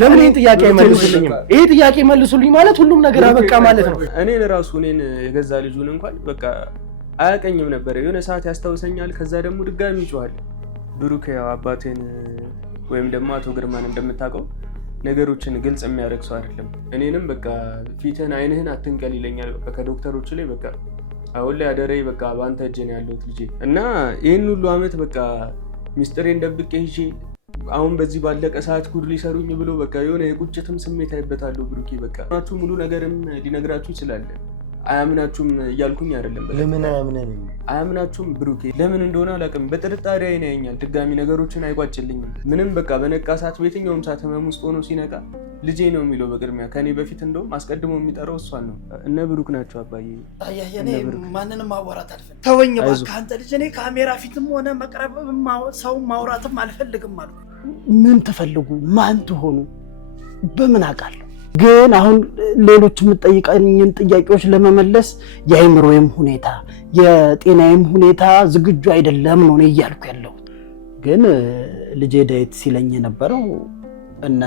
ለምን ይሄን ጥያቄ መልሱልኝ? ይሄ ጥያቄ መልሱልኝ ማለት ሁሉም ነገር አበቃ ማለት ነው። እኔ ለራሱ እኔን የገዛ ልጁን እንኳን በቃ አያቀኝም ነበር። የሆነ ሰዓት ያስታውሰኛል። ከዛ ደግሞ ድጋሚ ይጮሃል። ብሩክ ያው አባቴን ወይም ደግሞ አቶ ግርማን እንደምታውቀው ነገሮችን ግልጽ የሚያደርግ ሰው አይደለም። እኔንም በቃ ፊትህን አይንህን አትንቀል ይለኛል። በቃ ከዶክተሮቹ ላይ በቃ አሁን ላይ አደረይ በቃ በአንተ እጅ ነው ያለሁት ልጄ እና ይህን ሁሉ አመት በቃ ሚስጥሬን ደብቄ ይዤ አሁን በዚህ ባለቀ ሰዓት ጉድ ሊሰሩኝ ብሎ በቃ የሆነ የቁጭትም ስሜት አይበታለሁ። ብሩኬ በቃ ናችሁ ሙሉ ነገርም ሊነግራችሁ ይችላል። አያምናችሁም እያልኩኝ አይደለም። ለምን አያምናችሁም? ብሩኬ ለምን እንደሆነ አላውቅም። በጥርጣሬ አይን ያየኛል። ድጋሚ ነገሮችን አይቋጭልኝም። ምንም በቃ በነቃ ሰዓት በየትኛውም ሰዓት ህመም ውስጥ ሆኖ ሲነቃ ልጄ ነው የሚለው በቅድሚያ ከኔ በፊት እንደውም አስቀድሞ የሚጠራው እሷን ነው። እነ ብሩክ ናቸው አባዬ። እኔ ማንንም ማወራት አልፈልግም። ተወኝ እባክህ አንተ ልጅ። እኔ ካሜራ ፊትም ሆነ መቅረብም ሰው ማውራትም አልፈልግም አልኩ። ምን ተፈልጉ? ማን ትሆኑ? በምን አውቃለሁ? ግን አሁን ሌሎች የምጠይቀኝን ጥያቄዎች ለመመለስ የአይምሮዬም ሁኔታ የጤናዬም ሁኔታ ዝግጁ አይደለም ነው እያልኩ ያለው። ግን ልጄ ዳዊት ሲለኝ የነበረው እና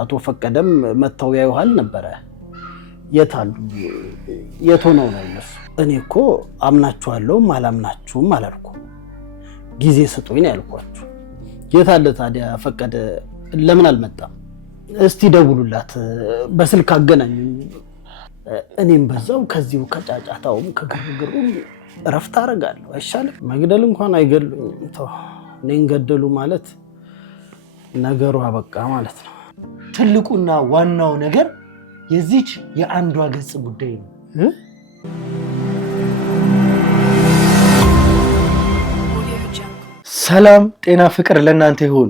አቶ ፈቀደም መተው ያዩሃል ነበረ። የት አሉ? የት ሆነው ነው እነሱ? እኔ እኮ አምናችኋለሁም አላምናችሁም አላልኩም። ጊዜ ስጡኝ ነው ያልኳችሁ። የት አለ ታዲያ ፈቀደ? ለምን አልመጣም? እስቲ ደውሉላት፣ በስልክ አገናኙ። እኔም በዛው ከዚሁ ከጫጫታውም ከግርግሩም እረፍት አደርጋለሁ። አይሻልም? መግደል እንኳን አይገሉኝ። እኔን ገደሉ ማለት ነገሩ አበቃ ማለት ነው። ትልቁና ዋናው ነገር የዚች የአንዷ ገጽ ጉዳይ ነው። ሰላም ጤና ፍቅር ለእናንተ ይሁን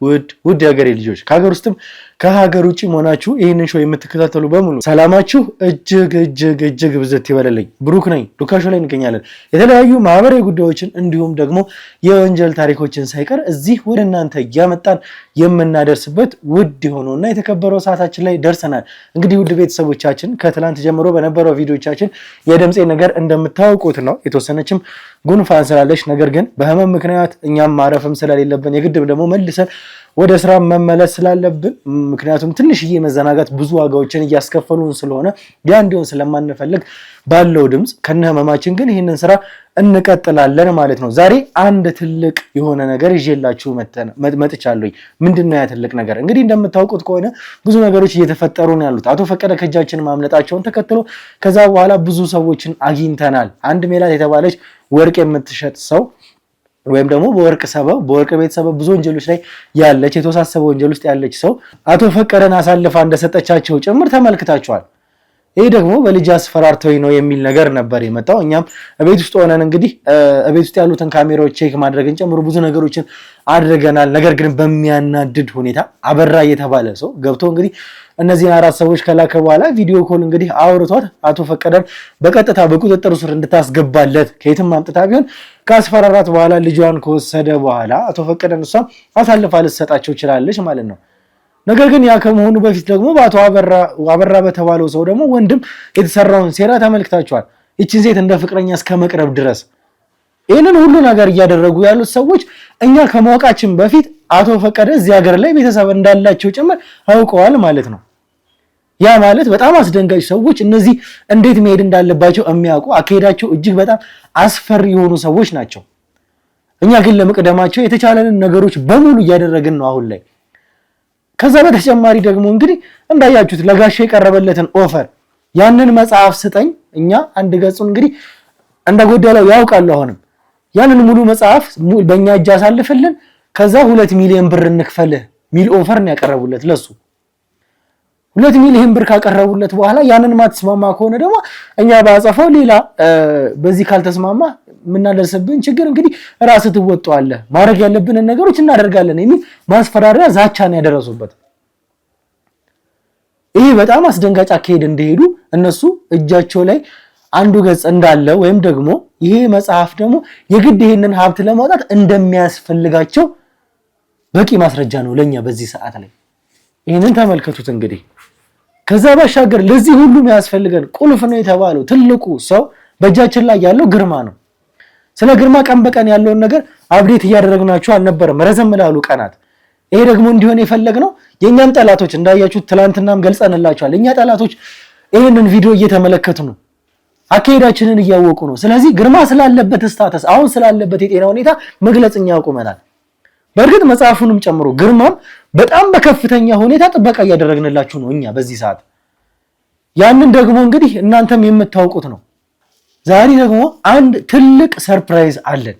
ውድ የሀገሬ ልጆች፣ ከሀገር ውስጥም ከሀገር ውጭ ሆናችሁ ይህንን ሾው የምትከታተሉ በሙሉ ሰላማችሁ እጅግ ብዝት ይበለልኝ። ብሩክ ነኝ። ሉካሾ ላይ እንገኛለን። የተለያዩ ማህበራዊ ጉዳዮችን እንዲሁም ደግሞ የወንጀል ታሪኮችን ሳይቀር እዚህ ወደ እናንተ እያመጣን የምናደርስበት ውድ የሆነውና የተከበረው ሰዓታችን ላይ ደርሰናል። እንግዲህ ውድ ቤተሰቦቻችን ከትላንት ጀምሮ በነበረው ቪዲዮቻችን የድምፄ ነገር እንደምታውቁት ነው። የተወሰነችም ጉንፋን ስላለች ነገር ግን በህመም ምክንያት እኛም ማረፍም ስለሌለብን የግድም ደግሞ መልሰን ወደ ስራ መመለስ ስላለብን ምክንያቱም ትንሽዬ መዘናጋት ብዙ ዋጋዎችን እያስከፈሉን ስለሆነ ያ እንዲሆን ስለማንፈልግ ባለው ድምጽ ከነህመማችን ግን ይህንን ስራ እንቀጥላለን ማለት ነው። ዛሬ አንድ ትልቅ የሆነ ነገር ይዤላችሁ መጥቻለሁ። ምንድነው ያ ትልቅ ነገር? እንግዲህ እንደምታውቁት ከሆነ ብዙ ነገሮች እየተፈጠሩ ነው ያሉት። አቶ ፈቀደ ከእጃችን ማምለጣቸውን ተከትሎ ከዛ በኋላ ብዙ ሰዎችን አግኝተናል። አንድ ሜላት የተባለች ወርቅ የምትሸጥ ሰው ወይም ደግሞ በወርቅ ቤት ሰበብ ብዙ ወንጀሎች ላይ ያለች የተወሳሰበ ወንጀል ውስጥ ያለች ሰው አቶ ፈቀደን አሳልፋ እንደሰጠቻቸው ጭምር ተመልክታቸዋል። ይሄ ደግሞ በልጅ አስፈራርተውኝ ነው የሚል ነገር ነበር የመጣው። እኛም ቤት ውስጥ ሆነን እንግዲህ ቤት ውስጥ ያሉትን ካሜራዎች ቼክ ማድረግን ጨምሮ ብዙ ነገሮችን አድርገናል። ነገር ግን በሚያናድድ ሁኔታ አበራ የተባለ ሰው ገብቶ እንግዲህ እነዚህን አራት ሰዎች ከላከ በኋላ ቪዲዮ ኮል እንግዲህ አውርቷት አቶ ፈቀደን በቀጥታ በቁጥጥር ስር እንድታስገባለት ከየትም አምጥታ ቢሆን ካስፈራራት በኋላ ልጇን ከወሰደ በኋላ አቶ ፈቀደን እሷ አሳልፋ ልትሰጣቸው ይችላለች ማለት ነው። ነገር ግን ያ ከመሆኑ በፊት ደግሞ በአቶ አበራ በተባለው ሰው ደግሞ ወንድም የተሰራውን ሴራ ተመልክታችኋል። እቺን ሴት እንደ ፍቅረኛ እስከ መቅረብ ድረስ ይሄንን ሁሉ ነገር እያደረጉ ያሉት ሰዎች እኛ ከማወቃችን በፊት አቶ ፈቀደ እዚህ ሀገር ላይ ቤተሰብ እንዳላቸው ጭምር አውቀዋል ማለት ነው። ያ ማለት በጣም አስደንጋጭ ሰዎች፣ እነዚህ እንዴት መሄድ እንዳለባቸው የሚያውቁ አካሄዳቸው እጅግ በጣም አስፈሪ የሆኑ ሰዎች ናቸው። እኛ ግን ለመቅደማቸው የተቻለንን ነገሮች በሙሉ እያደረግን ነው አሁን ላይ። ከዛ በተጨማሪ ደግሞ እንግዲህ እንዳያችሁት ለጋሼ የቀረበለትን ኦፈር ያንን መጽሐፍ ስጠኝ እኛ አንድ ገጹን እንግዲህ እንደጎደለው ያውቃሉ። አሁንም ያንን ሙሉ መጽሐፍ በእኛ እጅ አሳልፍልን ከዛ 2 ሚሊዮን ብር እንክፈልህ ሚል ኦፈር ነው ያቀረቡለት ለሱ። 2 ሚሊዮን ብር ካቀረቡለት በኋላ ያንን ማትስማማ ከሆነ ደግሞ እኛ ባጻፈው ሌላ በዚህ ካልተስማማ ምናደርስብን ችግር እንግዲህ ራስህ ትወጣዋለህ፣ ማድረግ ያለብንን ነገሮች እናደርጋለን የሚል ማስፈራሪያ ዛቻን ያደረሱበት። ይሄ በጣም አስደንጋጭ አካሄድ እንደሄዱ እነሱ እጃቸው ላይ አንዱ ገጽ እንዳለ ወይም ደግሞ ይሄ መጽሐፍ ደግሞ የግድ ይሄንን ሀብት ለማውጣት እንደሚያስፈልጋቸው በቂ ማስረጃ ነው ለኛ በዚህ ሰዓት ላይ። ይሄንን ተመልከቱት እንግዲህ። ከዛ ባሻገር ለዚህ ሁሉ የሚያስፈልገን ቁልፍ ነው የተባለው ትልቁ ሰው በእጃችን ላይ ያለው ግርማ ነው። ስለ ግርማ ቀን በቀን ያለውን ነገር አፕዴት እያደረግናችሁ አልነበረም ረዘም ላሉ ቀናት። ይሄ ደግሞ እንዲሆን የፈለግነው የኛም ጠላቶች እንዳያችሁት ትላንትናም ገልጸንላችኋል። የኛ ጠላቶች ይሄንን ቪዲዮ እየተመለከቱ ነው፣ አካሄዳችንን እያወቁ ነው። ስለዚህ ግርማ ስላለበት ስታተስ አሁን ስላለበት የጤና ሁኔታ መግለጽኛ ያቆመናል። በእርግጥ መጽሐፉንም ጨምሮ ግርማም በጣም በከፍተኛ ሁኔታ ጥበቃ እያደረግንላችሁ ነው እኛ በዚህ ሰዓት። ያንን ደግሞ እንግዲህ እናንተም የምታውቁት ነው። ዛሬ ደግሞ አንድ ትልቅ ሰርፕራይዝ አለን።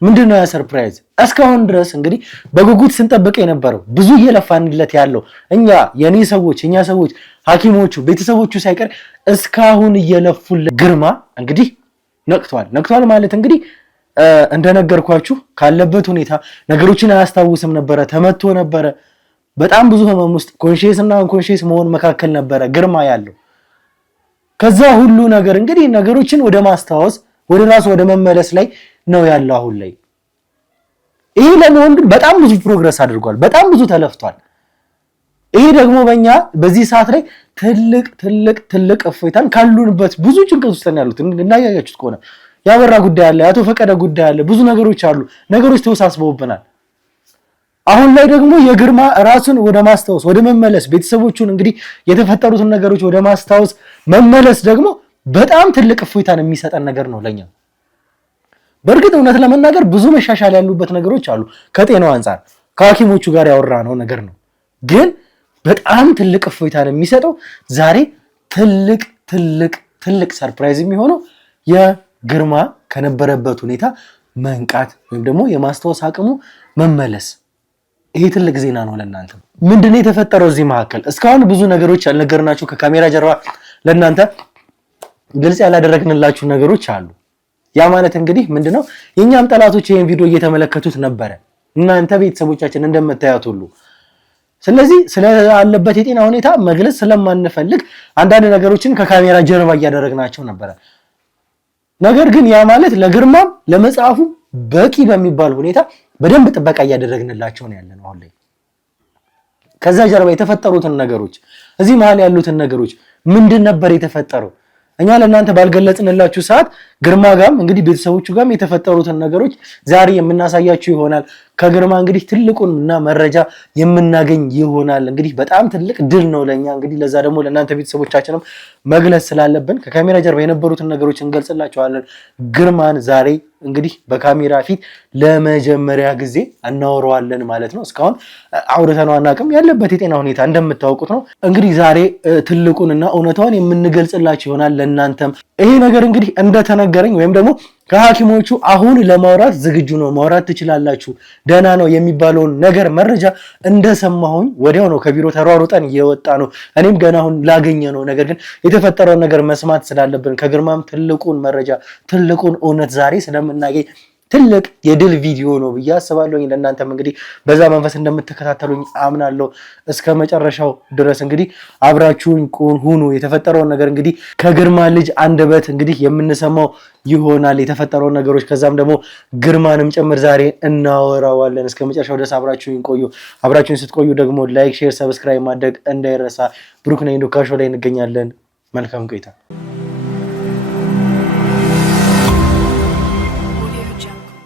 ምንድነው ያ ሰርፕራይዝ? እስካሁን ድረስ እንግዲህ በጉጉት ስንጠብቅ የነበረው ብዙ እየለፋንለት ያለው የኔ ሰዎች፣ እኛ ሰዎች፣ ሐኪሞቹ፣ ቤተሰቦቹ ሳይቀር እስካሁን እየለፉለት ግርማ እንግዲህ ነቅቷል ማለት እንግዲህ እንደነገርኳችሁ ካለበት ሁኔታ ነገሮችን አያስታውስም ነበረ። ተመቶ ነበረ። በጣም ብዙ ህመም ውስጥ ኮንሺየስ እና አንኮንሺየስ መሆን መካከል ነበረ ግርማ ያለው። ከዛ ሁሉ ነገር እንግዲህ ነገሮችን ወደ ማስታወስ ወደ ራሱ ወደ መመለስ ላይ ነው ያለው አሁን ላይ። ይሄ ለመሆን ግን በጣም ብዙ ፕሮግረስ አድርጓል። በጣም ብዙ ተለፍቷል። ይሄ ደግሞ በእኛ በዚህ ሰዓት ላይ ትልቅ እፎይታን ካሉንበት ብዙ ጭንቀት ውስጥ ነው ያሉት። እናያያችሁት ከሆነ ያበራ ጉዳይ አለ፣ ያቶ ፈቀደ ጉዳይ አለ፣ ብዙ ነገሮች አሉ። ነገሮች ተወሳስበውብናል። አሁን ላይ ደግሞ የግርማ ራሱን ወደ ማስታወስ ወደ መመለስ ቤተሰቦቹን እንግዲህ የተፈጠሩትን ነገሮች ወደ ማስታወስ መመለስ ደግሞ በጣም ትልቅ እፎይታን የሚሰጠን ነገር ነው ለኛ። በእርግጥ እውነት ለመናገር ብዙ መሻሻል ያሉበት ነገሮች አሉ። ከጤናው አንፃር ከሐኪሞቹ ጋር ያወራነው ነገር ነው። ግን በጣም ትልቅ እፎይታን የሚሰጠው ዛሬ ትልቅ ሰርፕራይዝ የሚሆነው የግርማ ከነበረበት ሁኔታ መንቃት ወይም ደግሞ የማስታወስ አቅሙ መመለስ። ይሄ ትልቅ ዜና ነው ለእናንተ። ምንድነው የተፈጠረው እዚህ መካከል? እስካሁን ብዙ ነገሮች ያልነገርናችሁ ከካሜራ ጀርባ ለእናንተ ግልጽ ያላደረግንላችሁ ነገሮች አሉ። ያ ማለት እንግዲህ ምንድነው የኛም ጠላቶች ይሄን ቪዲዮ እየተመለከቱት ነበረ፣ እናንተ ቤተሰቦቻችን እንደምታዩት ሁሉ። ስለዚህ ስላለበት የጤና ሁኔታ መግለጽ ስለማንፈልግ አንዳንድ ነገሮችን ከካሜራ ጀርባ እያደረግናቸው ነበረ። ነገር ግን ያ ማለት ለግርማም ለመጽሐፉ በቂ በሚባል ሁኔታ በደንብ ጥበቃ እያደረግንላቸው ነው ያለነው አሁን ላይ። ከዛ ጀርባ የተፈጠሩትን ነገሮች እዚህ መሀል ያሉትን ነገሮች ምንድን ነበር የተፈጠረው? እኛ ለእናንተ ባልገለጽንላችሁ ሰዓት ግርማ ጋም እንግዲህ ቤተሰቦቹ ጋም የተፈጠሩትን ነገሮች ዛሬ የምናሳያችሁ ይሆናል። ከግርማ እንግዲህ ትልቁን እና መረጃ የምናገኝ ይሆናል። እንግዲህ በጣም ትልቅ ድል ነው ለኛ። እንግዲህ ለዛ ደግሞ ለእናንተ ቤተሰቦቻችንም መግለጽ ስላለብን ከካሜራ ጀርባ የነበሩትን ነገሮች እንገልጽላችኋለን። ግርማን ዛሬ እንግዲህ በካሜራ ፊት ለመጀመሪያ ጊዜ እናወራዋለን ማለት ነው። እስካሁን አውርተነው አናውቅም። ያለበት የጤና ሁኔታ እንደምታውቁት ነው። እንግዲህ ዛሬ ትልቁንና እውነታውን የምንገልጽላችሁ ይሆናል ለእናንተም። ይሄ ነገር እንግዲህ እንደተነገረኝ ወይም ደግሞ ከሐኪሞቹ አሁን ለማውራት ዝግጁ ነው፣ ማውራት ትችላላችሁ፣ ደህና ነው የሚባለውን ነገር መረጃ እንደሰማሁኝ ወዲያው ነው ከቢሮ ተሯሩጠን እየወጣ ነው። እኔም ገና አሁን ላገኘ ነው። ነገር ግን የተፈጠረውን ነገር መስማት ስላለብን ከግርማም ትልቁን መረጃ ትልቁን እውነት ዛሬ ስለምናገኝ ትልቅ የድል ቪዲዮ ነው ብዬ አስባለሁ። ለእናንተም እንግዲህ በዛ መንፈስ እንደምትከታተሉኝ አምናለሁ። እስከ መጨረሻው ድረስ እንግዲህ አብራችሁኝ ሁኑ። የተፈጠረውን ነገር እንግዲህ ከግርማ ልጅ አንደበት እንግዲህ የምንሰማው ይሆናል የተፈጠረውን ነገሮች። ከዛም ደግሞ ግርማንም ጭምር ዛሬ እናወራዋለን። እስከ መጨረሻው ድረስ አብራችሁኝ ቆዩ። አብራችሁኝ ስትቆዩ ደግሞ ላይክ፣ ሼር፣ ሰብስክራይብ ማድረግ እንዳይረሳ። ብሩክ ነኝ፣ ዱካሾ ላይ እንገኛለን። መልካም ቆይታ።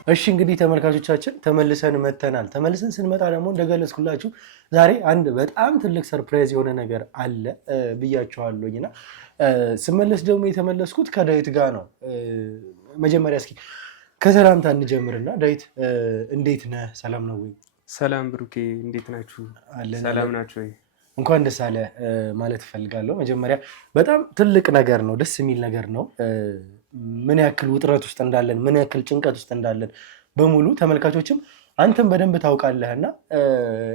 እሺ እንግዲህ ተመልካቾቻችን ተመልሰን መተናል። ተመልሰን ስንመጣ ደግሞ እንደገለጽኩላችሁ ዛሬ አንድ በጣም ትልቅ ሰርፕራይዝ የሆነ ነገር አለ ብያችኋለሁኝና ስመለስ ደግሞ የተመለስኩት ከዳዊት ጋር ነው። መጀመሪያ እስኪ ከሰላምታ እንጀምርና ዳዊት እንዴት ነህ? ሰላም ነው ወይ? ሰላም ብሩኬ፣ እንዴት ናችሁ? ሰላም ናችሁ ወይ? እንኳን ደስ አለ ማለት እፈልጋለሁ። መጀመሪያ በጣም ትልቅ ነገር ነው፣ ደስ የሚል ነገር ነው። ምን ያክል ውጥረት ውስጥ እንዳለን ምን ያክል ጭንቀት ውስጥ እንዳለን በሙሉ ተመልካቾችም አንተም በደንብ ታውቃለህና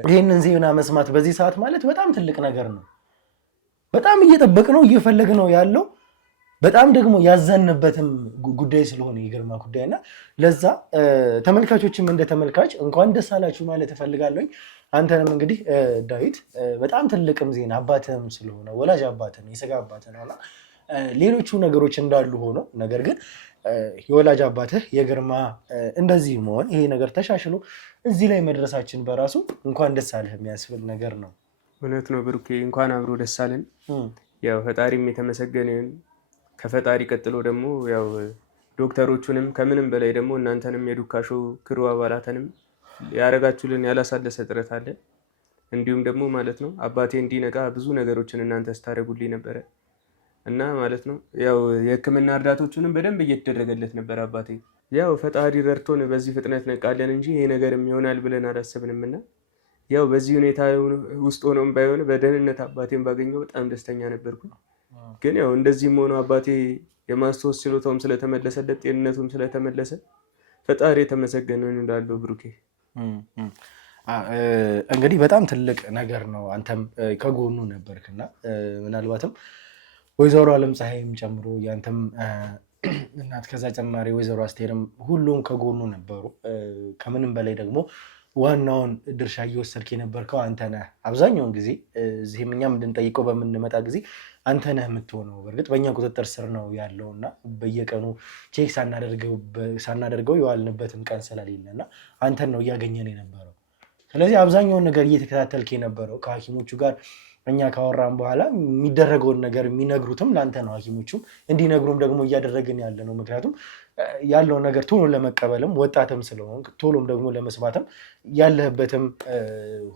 ይሄንን ዜና መስማት በዚህ ሰዓት ማለት በጣም ትልቅ ነገር ነው። በጣም እየጠበቅነው እየፈለግነው ያለው በጣም ደግሞ ያዘንበትም ጉዳይ ስለሆነ የግርማ ጉዳይና ለዛ ተመልካቾችም እንደ ተመልካች እንኳን ደስ አላችሁ ማለት እፈልጋለሁ። አንተንም እንግዲህ ዳዊት በጣም ትልቅም ዜና አባትህም ስለሆነ ወላጅ አባትህ ነው፣ የሥጋ አባትህ ነውና ሌሎቹ ነገሮች እንዳሉ ሆኖ ነገር ግን የወላጅ አባትህ የግርማ እንደዚህ መሆን ይሄ ነገር ተሻሽሎ እዚህ ላይ መድረሳችን በራሱ እንኳን ደስ አለህ የሚያስብል ነገር ነው። እውነት ነው ብሩኬ፣ እንኳን አብሮ ደስ አለን። ያው ፈጣሪም የተመሰገነ ይሁን። ከፈጣሪ ቀጥሎ ደግሞ ያው ዶክተሮቹንም ከምንም በላይ ደግሞ እናንተንም የዱካሾ ክሩ አባላትንም ያረጋችሁልን ያላሳለሰ ጥረት አለ። እንዲሁም ደግሞ ማለት ነው አባቴ እንዲነቃ ብዙ ነገሮችን እናንተ ስታደርጉልኝ ነበረ እና ማለት ነው ያው የሕክምና እርዳቶቹንም በደንብ እየተደረገለት ነበር አባቴ። ያው ፈጣሪ ረድቶን በዚህ ፍጥነት ነቃለን እንጂ ይሄ ነገርም ይሆናል ብለን አላሰብንም እና ያው በዚህ ሁኔታ ውስጥ ሆኖም ባይሆን በደህንነት አባቴን ባገኘው በጣም ደስተኛ ነበርኩኝ። ግን ያው እንደዚህም ሆኖ አባቴ የማስታወስ ችሎታውም ስለተመለሰለት ጤንነቱም ስለተመለሰ ፈጣሪ የተመሰገነ እንዳለው ብሩኬ እንግዲህ በጣም ትልቅ ነገር ነው። አንተም ከጎኑ ነበርክና ምናልባትም ወይዘሮ አለምፀሐይም ጨምሮ ያንተም እናት ከዛ ጨማሪ ወይዘሮ አስቴርም ሁሉም ከጎኑ ነበሩ። ከምንም በላይ ደግሞ ዋናውን ድርሻ እየወሰድክ የነበርከው አንተ ነህ። አብዛኛውን ጊዜ እዚህም እኛም እንድንጠይቀው በምንመጣ ጊዜ አንተ ነህ የምትሆነው። በእርግጥ በእኛ ቁጥጥር ስር ነው ያለው እና በየቀኑ ቼክ ሳናደርገው የዋልንበትም ቀን ስለሌለ እና አንተን ነው እያገኘን የነበረው። ስለዚህ አብዛኛውን ነገር እየተከታተልክ የነበረው ከሐኪሞቹ ጋር እኛ ካወራን በኋላ የሚደረገውን ነገር የሚነግሩትም ለአንተ ነው። ሐኪሞቹም እንዲነግሩም ደግሞ እያደረግን ያለ ነው። ምክንያቱም ያለውን ነገር ቶሎ ለመቀበልም ወጣትም ስለሆን ቶሎም ደግሞ ለመስማትም ያለህበትም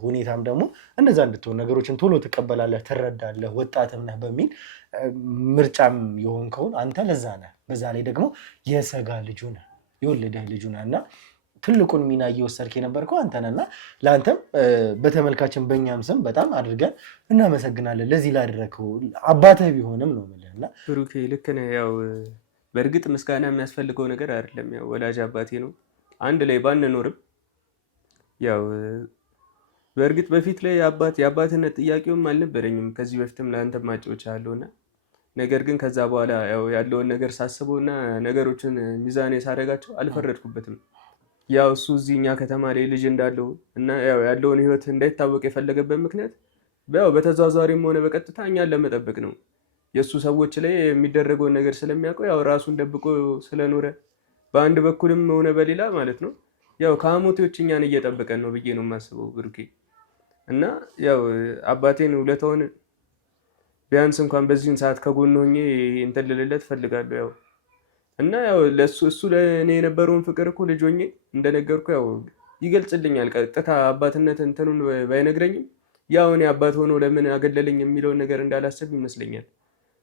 ሁኔታም ደግሞ እንደዛ እንድትሆን ነገሮችን ቶሎ ትቀበላለህ፣ ትረዳለህ፣ ወጣትም ነህ በሚል ምርጫም የሆንከውን አንተ ለዛ ነህ። በዛ ላይ ደግሞ የሰጋ ልጁ ነህ፣ የወለደህ ልጁ ነህ እና ትልቁን ሚና እየወሰድክ የነበርከው አንተ ነህ እና ለአንተም በተመልካችን በእኛም ስም በጣም አድርገን እናመሰግናለን ለዚህ ላደረግከው። አባትህ ቢሆንም ነው የምልህ እና ብሩኬ ልክ ነህ። ያው በእርግጥ ምስጋና የሚያስፈልገው ነገር አይደለም። ያው ወላጅ አባቴ ነው። አንድ ላይ ባንኖርም ያው በእርግጥ በፊት ላይ የአባትነት ጥያቄውም አልነበረኝም። ከዚህ በፊትም ለአንተም ማጫወቻለሁ እና ነገር ግን ከዛ በኋላ ያው ያለውን ነገር ሳስበውና ነገሮችን ሚዛኔ ሳደርጋቸው አልፈረድኩበትም። ያው እሱ እዚህ እኛ ከተማ ላይ ልጅ እንዳለው እና ያው ያለውን ህይወት እንዳይታወቅ የፈለገበት ምክንያት ያው በተዘዋዋሪም ሆነ በቀጥታ እኛን ለመጠበቅ ነው። የእሱ ሰዎች ላይ የሚደረገውን ነገር ስለሚያውቀው ያው ራሱን ደብቆ ስለኖረ በአንድ በኩልም ሆነ በሌላ ማለት ነው ያው ከአሞቴዎች እኛን እየጠበቀን ነው ብዬ ነው የማስበው ብሩኬ። እና ያው አባቴን ውለታውን ቢያንስ እንኳን በዚህን ሰዓት ከጎን ሆኜ እንትን ልልለት እፈልጋለሁ። ያው እና ያው እሱ ለእኔ የነበረውን ፍቅር እኮ ልጅ ሆኜ እንደነገርኩ ያው ይገልጽልኛል። ቀጥታ አባትነት እንትኑን ባይነግረኝም ያው እኔ አባት ሆኖ ለምን አገለለኝ የሚለውን ነገር እንዳላሰብ ይመስለኛል።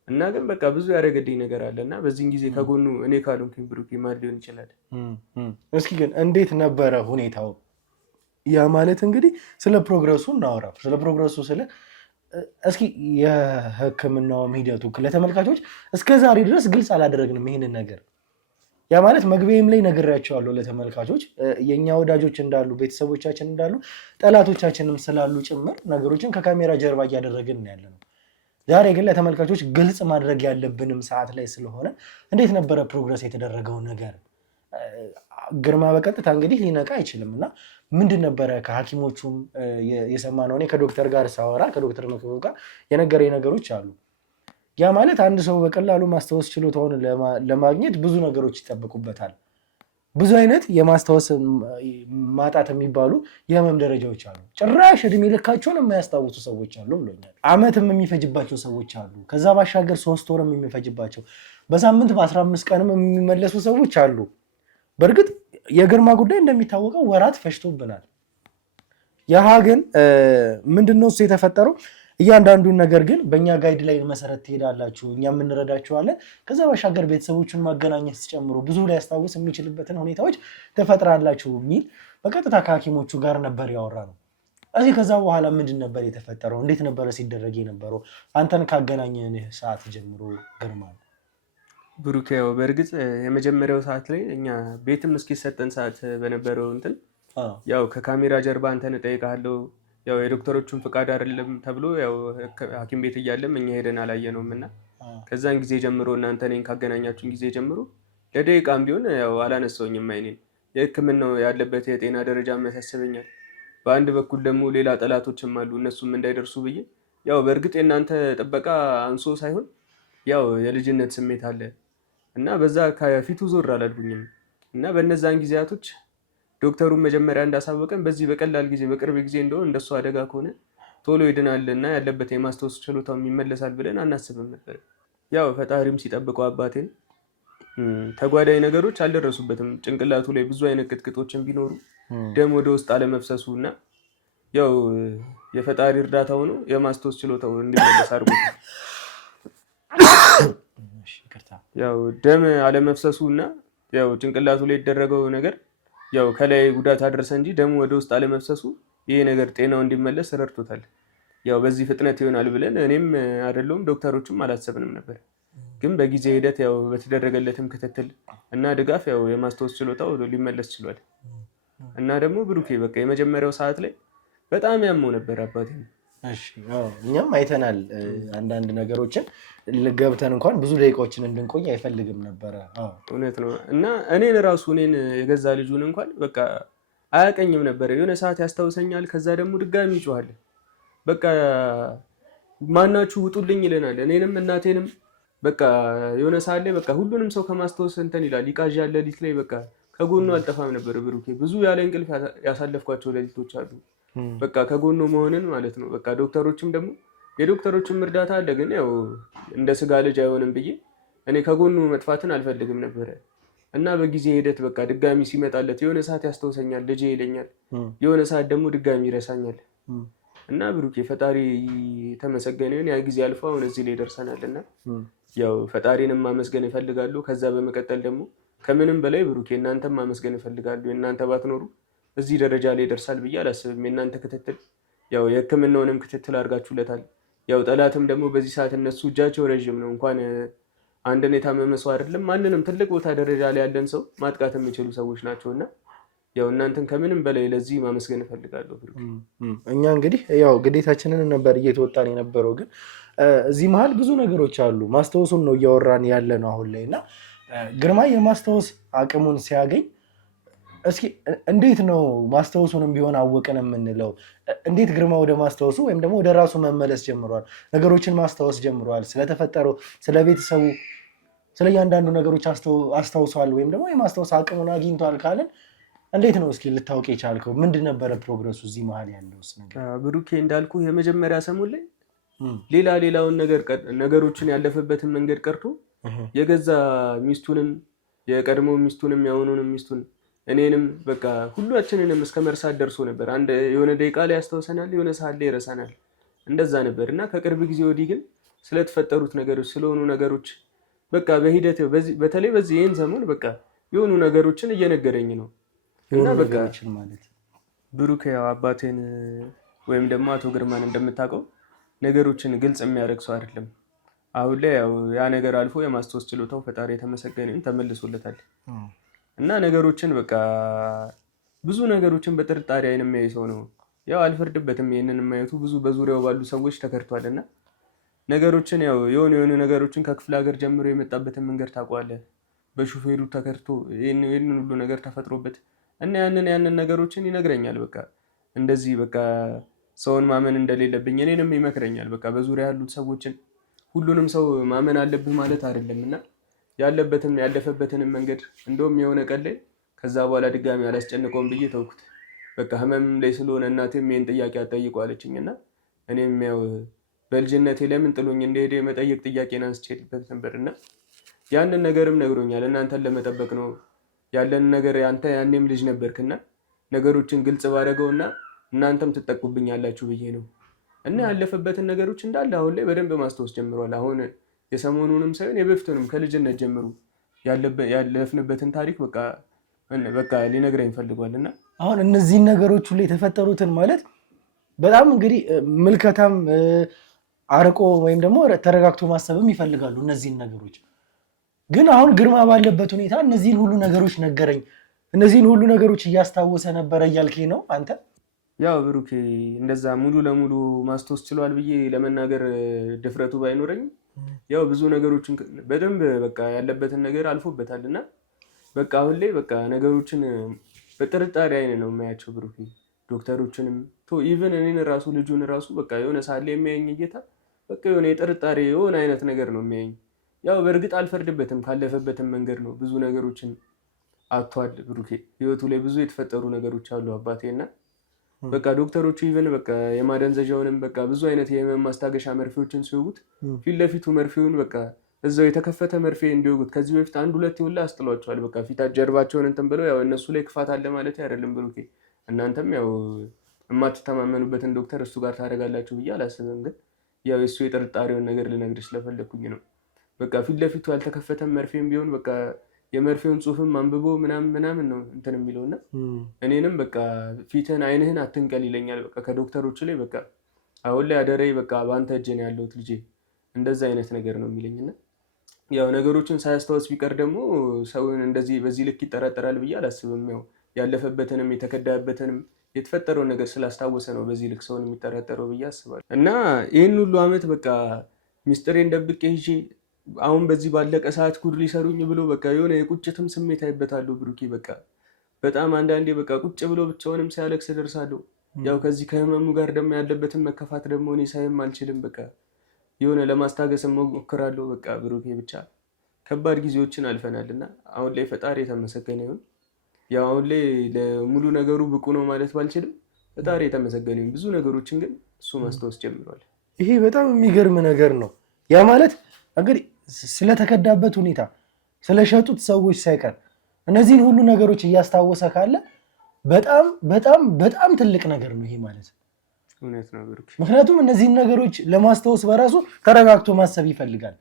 እና ግን በቃ ብዙ ያደረገልኝ ነገር አለ እና በዚህን ጊዜ ከጎኑ እኔ ካልሆንኩኝ ብሩኬ ማን ሊሆን ይችላል? እስኪ ግን እንዴት ነበረ ሁኔታው? ያ ማለት እንግዲህ ስለ ፕሮግረሱ እናወራ። ስለ ፕሮግረሱ እስኪ የሕክምናውም ሂደቱ ለተመልካቾች እስከ ዛሬ ድረስ ግልጽ አላደረግንም ይህንን ነገር። ያ ማለት መግቢያም ላይ ነግሬያቸዋለሁ ለተመልካቾች የእኛ ወዳጆች እንዳሉ ቤተሰቦቻችን እንዳሉ ጠላቶቻችንም ስላሉ ጭምር ነገሮችን ከካሜራ ጀርባ እያደረግን ያለ ነው። ዛሬ ግን ለተመልካቾች ግልጽ ማድረግ ያለብንም ሰዓት ላይ ስለሆነ እንዴት ነበረ ፕሮግረስ የተደረገው ነገር? ግርማ በቀጥታ እንግዲህ ሊነቃ አይችልም እና ምንድን ነበረ ከሐኪሞቹም የሰማነው? እኔ ከዶክተር ጋር ሳወራ ከዶክተር መክበብ ጋር የነገረኝ ነገሮች አሉ። ያ ማለት አንድ ሰው በቀላሉ ማስታወስ ችሎታውን ለማግኘት ብዙ ነገሮች ይጠበቁበታል። ብዙ አይነት የማስታወስ ማጣት የሚባሉ የህመም ደረጃዎች አሉ። ጭራሽ እድሜ ልካቸውን የማያስታውሱ ሰዎች አሉ ብሎኛል። ዓመትም የሚፈጅባቸው ሰዎች አሉ። ከዛ ባሻገር 3 ወርም የሚፈጅባቸው፣ በሳምንት በ15 ቀንም የሚመለሱ ሰዎች አሉ። በእርግጥ የግርማ ጉዳይ እንደሚታወቀው ወራት ፈጅቶብናል። ያህ ግን ምንድነው እሱ የተፈጠረው? እያንዳንዱን ነገር ግን በእኛ ጋይድ ላይ መሰረት ትሄዳላችሁ፣ እኛም እንረዳችኋለን። ከዛ ባሻገር ቤተሰቦቹን ማገናኘት ጨምሮ ብዙ ሊያስታውስ የሚችልበትን ሁኔታዎች ትፈጥራላችሁ የሚል በቀጥታ ከሐኪሞቹ ጋር ነበር ያወራ ነው። እዚህ ከዛ በኋላ ምንድን ነበር የተፈጠረው? እንዴት ነበረ ሲደረግ የነበረው? አንተን ካገናኘን ሰዓት ጀምሮ ግርማ ብሩኬ። ያው በእርግጥ የመጀመሪያው ሰዓት ላይ እኛ ቤትም እስኪሰጠን ሰዓት በነበረው እንትን ያው ከካሜራ ጀርባ አንተን እጠይቅሃለሁ ያው የዶክተሮቹን ፍቃድ አይደለም ተብሎ ያው ሐኪም ቤት እያለም እኛ ሄደን አላየነውም እና ከዛን ጊዜ ጀምሮ እናንተ እኔን ካገናኛችሁን ጊዜ ጀምሮ ለደቂቃም ቢሆን ያው አላነሳውኝም አይኔን። የሕክምናው ያለበት የጤና ደረጃ ያሳስበኛል። በአንድ በኩል ደግሞ ሌላ ጠላቶችም አሉ እነሱም እንዳይደርሱ ብዬ ያው በእርግጥ የእናንተ ጥበቃ አንሶ ሳይሆን ያው የልጅነት ስሜት አለ እና በዛ ከፊቱ ዞር አላልኩኝም እና በእነዛን ጊዜያቶች ዶክተሩን መጀመሪያ እንዳሳወቀን በዚህ በቀላል ጊዜ በቅርብ ጊዜ እንደሆነ እንደሱ አደጋ ከሆነ ቶሎ ይድናል እና ያለበት የማስታወስ ችሎታው ይመለሳል ብለን አናስብም ነበር። ያው ፈጣሪም ሲጠብቀው አባቴን ተጓዳኝ ነገሮች አልደረሱበትም። ጭንቅላቱ ላይ ብዙ አይነት ቅጥቅጦችን ቢኖሩ ደም ወደ ውስጥ አለመፍሰሱ እና ያው የፈጣሪ እርዳታው ነው የማስታወስ ችሎታው እንዲመለስ አድርጎት ያው ደም አለመፍሰሱ እና ያው ጭንቅላቱ ላይ የተደረገው ነገር ያው ከላይ ጉዳት አደረሰ እንጂ ደሙ ወደ ውስጥ አለመፍሰሱ ይሄ ነገር ጤናው እንዲመለስ ረድቶታል። ያው በዚህ ፍጥነት ይሆናል ብለን እኔም አይደለም ዶክተሮችም አላሰብንም ነበር። ግን በጊዜ ሂደት ያው በተደረገለትም ክትትል እና ድጋፍ ያው የማስታወስ ችሎታው ሊመለስ ችሏል። እና ደግሞ ብሩኬ በቃ የመጀመሪያው ሰዓት ላይ በጣም ያመው ነበር አባቴ። እሺ እኛም አይተናል አንዳንድ ነገሮችን ገብተን እንኳን ብዙ ደቂቃዎችን እንድንቆይ አይፈልግም ነበረ። እውነት ነው። እና እኔን የገዛ ልጁን እንኳን በቃ አያቀኝም ነበር። የሆነ ሰዓት ያስታውሰኛል፣ ከዛ ደግሞ ድጋሚ ይጮሃል። በቃ ማናችሁ ውጡልኝ ይለናል። እኔንም እናቴንም በቃ የሆነ ሰዓት ላይ በቃ ሁሉንም ሰው ከማስታወስ እንትን ይላል፣ ይቃዣል። ሌሊት ላይ በቃ ከጎኑ አልጠፋም ነበር ብሩኬ። ብዙ ያለ እንቅልፍ ያሳለፍኳቸው ሌሊቶች አሉ። በቃ ከጎኑ መሆንን ማለት ነው። በቃ ዶክተሮችም ደግሞ የዶክተሮችም እርዳታ አለ፣ ግን ያው እንደ ስጋ ልጅ አይሆንም ብዬ እኔ ከጎኑ መጥፋትን አልፈልግም ነበረ። እና በጊዜ ሂደት በቃ ድጋሚ ሲመጣለት የሆነ ሰዓት ያስታውሰኛል፣ ልጄ ይለኛል፣ የሆነ ሰዓት ደግሞ ድጋሚ ይረሳኛል። እና ብሩኬ ፈጣሪ ተመሰገነ ይሁን፣ ያ ጊዜ አልፎ አሁን እዚህ ላይ ደርሰናል። እና ያው ፈጣሪንም ማመስገን እፈልጋለሁ። ከዛ በመቀጠል ደግሞ ከምንም በላይ ብሩኬ እናንተም ማመስገን እፈልጋለሁ። እናንተ ባትኖሩ እዚህ ደረጃ ላይ ይደርሳል ብዬ አላስብም። የእናንተ ክትትል ያው የሕክምናውንም ክትትል አድርጋችሁለታል። ያው ጠላትም ደግሞ በዚህ ሰዓት እነሱ እጃቸው ረዥም ነው። እንኳን አንድን የታመመ ሰው አይደለም ማንንም ትልቅ ቦታ ደረጃ ላይ ያለን ሰው ማጥቃት የሚችሉ ሰዎች ናቸው። እና ያው እናንተን ከምንም በላይ ለዚህ ማመስገን እፈልጋለሁ። እኛ እንግዲህ ያው ግዴታችንን ነበር እየተወጣን የነበረው፣ ግን እዚህ መሀል ብዙ ነገሮች አሉ። ማስታወሱን ነው እያወራን ያለ ነው አሁን ላይ። እና ግርማ የማስታወስ አቅሙን ሲያገኝ እስኪ እንዴት ነው ማስታወሱንም ቢሆን አወቅን የምንለው? እንዴት ግርማ ወደ ማስታወሱ ወይም ደግሞ ወደ ራሱ መመለስ ጀምሯል? ነገሮችን ማስታወስ ጀምሯል? ስለተፈጠረው ስለ ቤተሰቡ ስለ እያንዳንዱ ነገሮች አስታውሷል ወይም ደግሞ የማስታወስ አቅሙን አግኝቷል ካለን እንዴት ነው እስኪ ልታውቅ የቻልከው? ምንድን ነበረ ፕሮግረሱ እዚህ መሀል ያለው ነገር? ብሩኬ እንዳልኩ የመጀመሪያ ሰሞን ላይ ሌላውን ነገሮችን ያለፈበትን መንገድ ቀርቶ የገዛ ሚስቱንም የቀድሞ ሚስቱንም የአሁኑንም ሚስቱን እኔንም በቃ ሁላችንንም እስከ መርሳት ደርሶ ነበር። አንድ የሆነ ደቂቃ ላይ ያስታውሰናል፣ የሆነ ሰዓት ላይ ይረሳናል። እንደዛ ነበር። እና ከቅርብ ጊዜ ወዲህ ግን ስለተፈጠሩት ነገሮች ስለሆኑ ነገሮች በቃ በሂደት በተለይ በዚህ ይህን ሰሞን በቃ የሆኑ ነገሮችን እየነገረኝ ነው። እና በቃ ማለት ብሩክ ያው አባቴን ወይም ደግሞ አቶ ግርማን እንደምታውቀው ነገሮችን ግልጽ የሚያደርግ ሰው አይደለም። አሁን ላይ ያው ያ ነገር አልፎ የማስታወስ ችሎታው ፈጣሪ የተመሰገነ ይሁን ተመልሶለታል። እና ነገሮችን በቃ ብዙ ነገሮችን በጥርጣሬ አይን የሚያይ ሰው ነው። ያው አልፈርድበትም። ይሄንን የማየቱ ብዙ በዙሪያው ባሉ ሰዎች ተከርቷል። እና ነገሮችን ያው የሆኑ ነገሮችን ከክፍለ ሀገር ጀምሮ የመጣበትን መንገድ ታውቀዋለህ። በሹፌሩ ተከርቶ ይሄንን ሁሉ ነገር ተፈጥሮበት እና ያንን ነገሮችን ይነግረኛል። በቃ እንደዚህ በቃ ሰውን ማመን እንደሌለብኝ እኔንም ይመክረኛል። በቃ በዙሪያ ያሉት ሰዎችን ሁሉንም ሰው ማመን አለብህ ማለት አይደለም። እና ያለፈበትንም መንገድ እንደውም የሆነ ቀን ላይ ከዛ በኋላ ድጋሚ አላስጨንቀውም ብዬ ተውኩት። በቃ ህመም ላይ ስለሆነ እናቴም ይሄን ጥያቄ አትጠይቁ አለችኝ። እና እኔም ያው በልጅነቴ ለምን ጥሎኝ እንደሄደ የመጠየቅ ጥያቄን አንስቼበት ነበር። እና ያንን ነገርም ነግሮኛል። እናንተን ለመጠበቅ ነው ያለን ነገር አንተ ያኔም ልጅ ነበርክና ነገሮችን ግልጽ ባደረገውና እናንተም ትጠቁብኛላችሁ ብዬ ነው። እና ያለፈበትን ነገሮች እንዳለ አሁን ላይ በደንብ ማስታወስ ጀምሯል። አሁን የሰሞኑንም ሳይሆን የበፊቱንም ከልጅነት ጀምሮ ያለፍንበትን ታሪክ በቃ ሊነግረኝ ፈልጓል። እና አሁን እነዚህን ነገሮች ሁሉ የተፈጠሩትን ማለት በጣም እንግዲህ ምልከታም አርቆ ወይም ደግሞ ተረጋግቶ ማሰብም ይፈልጋሉ እነዚህን ነገሮች። ግን አሁን ግርማ ባለበት ሁኔታ እነዚህን ሁሉ ነገሮች ነገረኝ፣ እነዚህን ሁሉ ነገሮች እያስታወሰ ነበረ እያልከኝ ነው አንተ? ያው ብሩኬ እንደዛ ሙሉ ለሙሉ ማስታወስ ችሏል ብዬ ለመናገር ድፍረቱ ባይኖረኝም ያው ብዙ ነገሮችን በደንብ በቃ ያለበትን ነገር አልፎበታል። እና በቃ አሁን ላይ በቃ ነገሮችን በጥርጣሬ አይን ነው የማያቸው ብሩኬ። ዶክተሮችንም ኢቨን እኔን ራሱ ልጁን ራሱ በቃ የሆነ ሳለ የሚያየኝ ጌታ በቃ የሆነ የጥርጣሬ የሆነ አይነት ነገር ነው የሚያየኝ። ያው በእርግጥ አልፈርድበትም፣ ካለፈበትም መንገድ ነው። ብዙ ነገሮችን አጥቷል ብሩኬ። ህይወቱ ላይ ብዙ የተፈጠሩ ነገሮች አሉ አባቴና በቃ ዶክተሮቹ ኢቨን በቃ የማደንዘዣውንም በቃ ብዙ አይነት የህመም ማስታገሻ መርፌዎችን ሲወጉት ፊት ለፊቱ መርፌውን በቃ እዛው የተከፈተ መርፌ እንዲወጉት ከዚህ በፊት 1-2 ይውላ አስጥሏቸዋል። በቃ ፊታ ጀርባቸውን እንትን ብለው ያው እነሱ ላይ ክፋት አለ ማለት አይደለም ብሩኬ። እናንተም ያው የማትተማመኑበትን ዶክተር እሱ ጋር ታደርጋላችሁ ብዬ አላስብም። ግን ያው እሱ የጥርጣሬውን ነገር ልነግርሽ ስለፈለኩኝ ነው። በቃ ፊት ለፊቱ ያልተከፈተም መርፌም ቢሆን በቃ የመርፌውን ጽሑፍም አንብቦ ምናምን ነው እንትን የሚለውና እኔንም በቃ ፊትህን አይንህን አትንቀል ይለኛል። በቃ ከዶክተሮቹ ላይ በቃ አሁን ላይ አደረይ በቃ በአንተ እጅ ነው ያለሁት ልጄ እንደዛ አይነት ነገር ነው የሚለኝና ያው ነገሮችን ሳያስታውስ ቢቀር ደግሞ ሰውን እንደዚህ በዚህ ልክ ይጠራጠራል ብዬ አላስብም። ያው ያለፈበትንም የተከዳበትንም የተፈጠረውን ነገር ስላስታወሰ ነው በዚህ ልክ ሰውን የሚጠራጠረው ብዬ አስባለሁ። እና ይህን ሁሉ አመት በቃ ሚስጥሬን ደብቄ ይዤ አሁን በዚህ ባለቀ ሰዓት ጉድ ሊሰሩኝ ብሎ በቃ የሆነ የቁጭትም ስሜት አይበታለሁ ብሩኬ። በቃ በጣም አንዳንዴ በቃ ቁጭ ብሎ ብቻውንም ሲያለቅስ ደርሳለሁ። ያው ከዚህ ከህመሙ ጋር ደግሞ ያለበትን መከፋት ደግሞ እኔ ሳይም አልችልም። በቃ የሆነ ለማስታገስ ሞክራለሁ። በቃ ብሩኬ ብቻ ከባድ ጊዜዎችን አልፈናል እና አሁን ላይ ፈጣሪ የተመሰገነ ይሁን። ያው አሁን ላይ ለሙሉ ነገሩ ብቁ ነው ማለት ባልችልም ፈጣሪ የተመሰገነ ይሁን። ብዙ ነገሮችን ግን እሱ ማስታወስ ጀምሯል። ይሄ በጣም የሚገርም ነገር ነው። ያ ማለት እንግዲህ ስለተከዳበት ሁኔታ ስለሸጡት ሰዎች ሳይቀር እነዚህን ሁሉ ነገሮች እያስታወሰ ካለ በጣም በጣም በጣም ትልቅ ነገር ነው ይሄ ማለት። እውነት ነው ብሩክ። ምክንያቱም እነዚህን ነገሮች ለማስታወስ በራሱ ተረጋግቶ ማሰብ ይፈልጋል።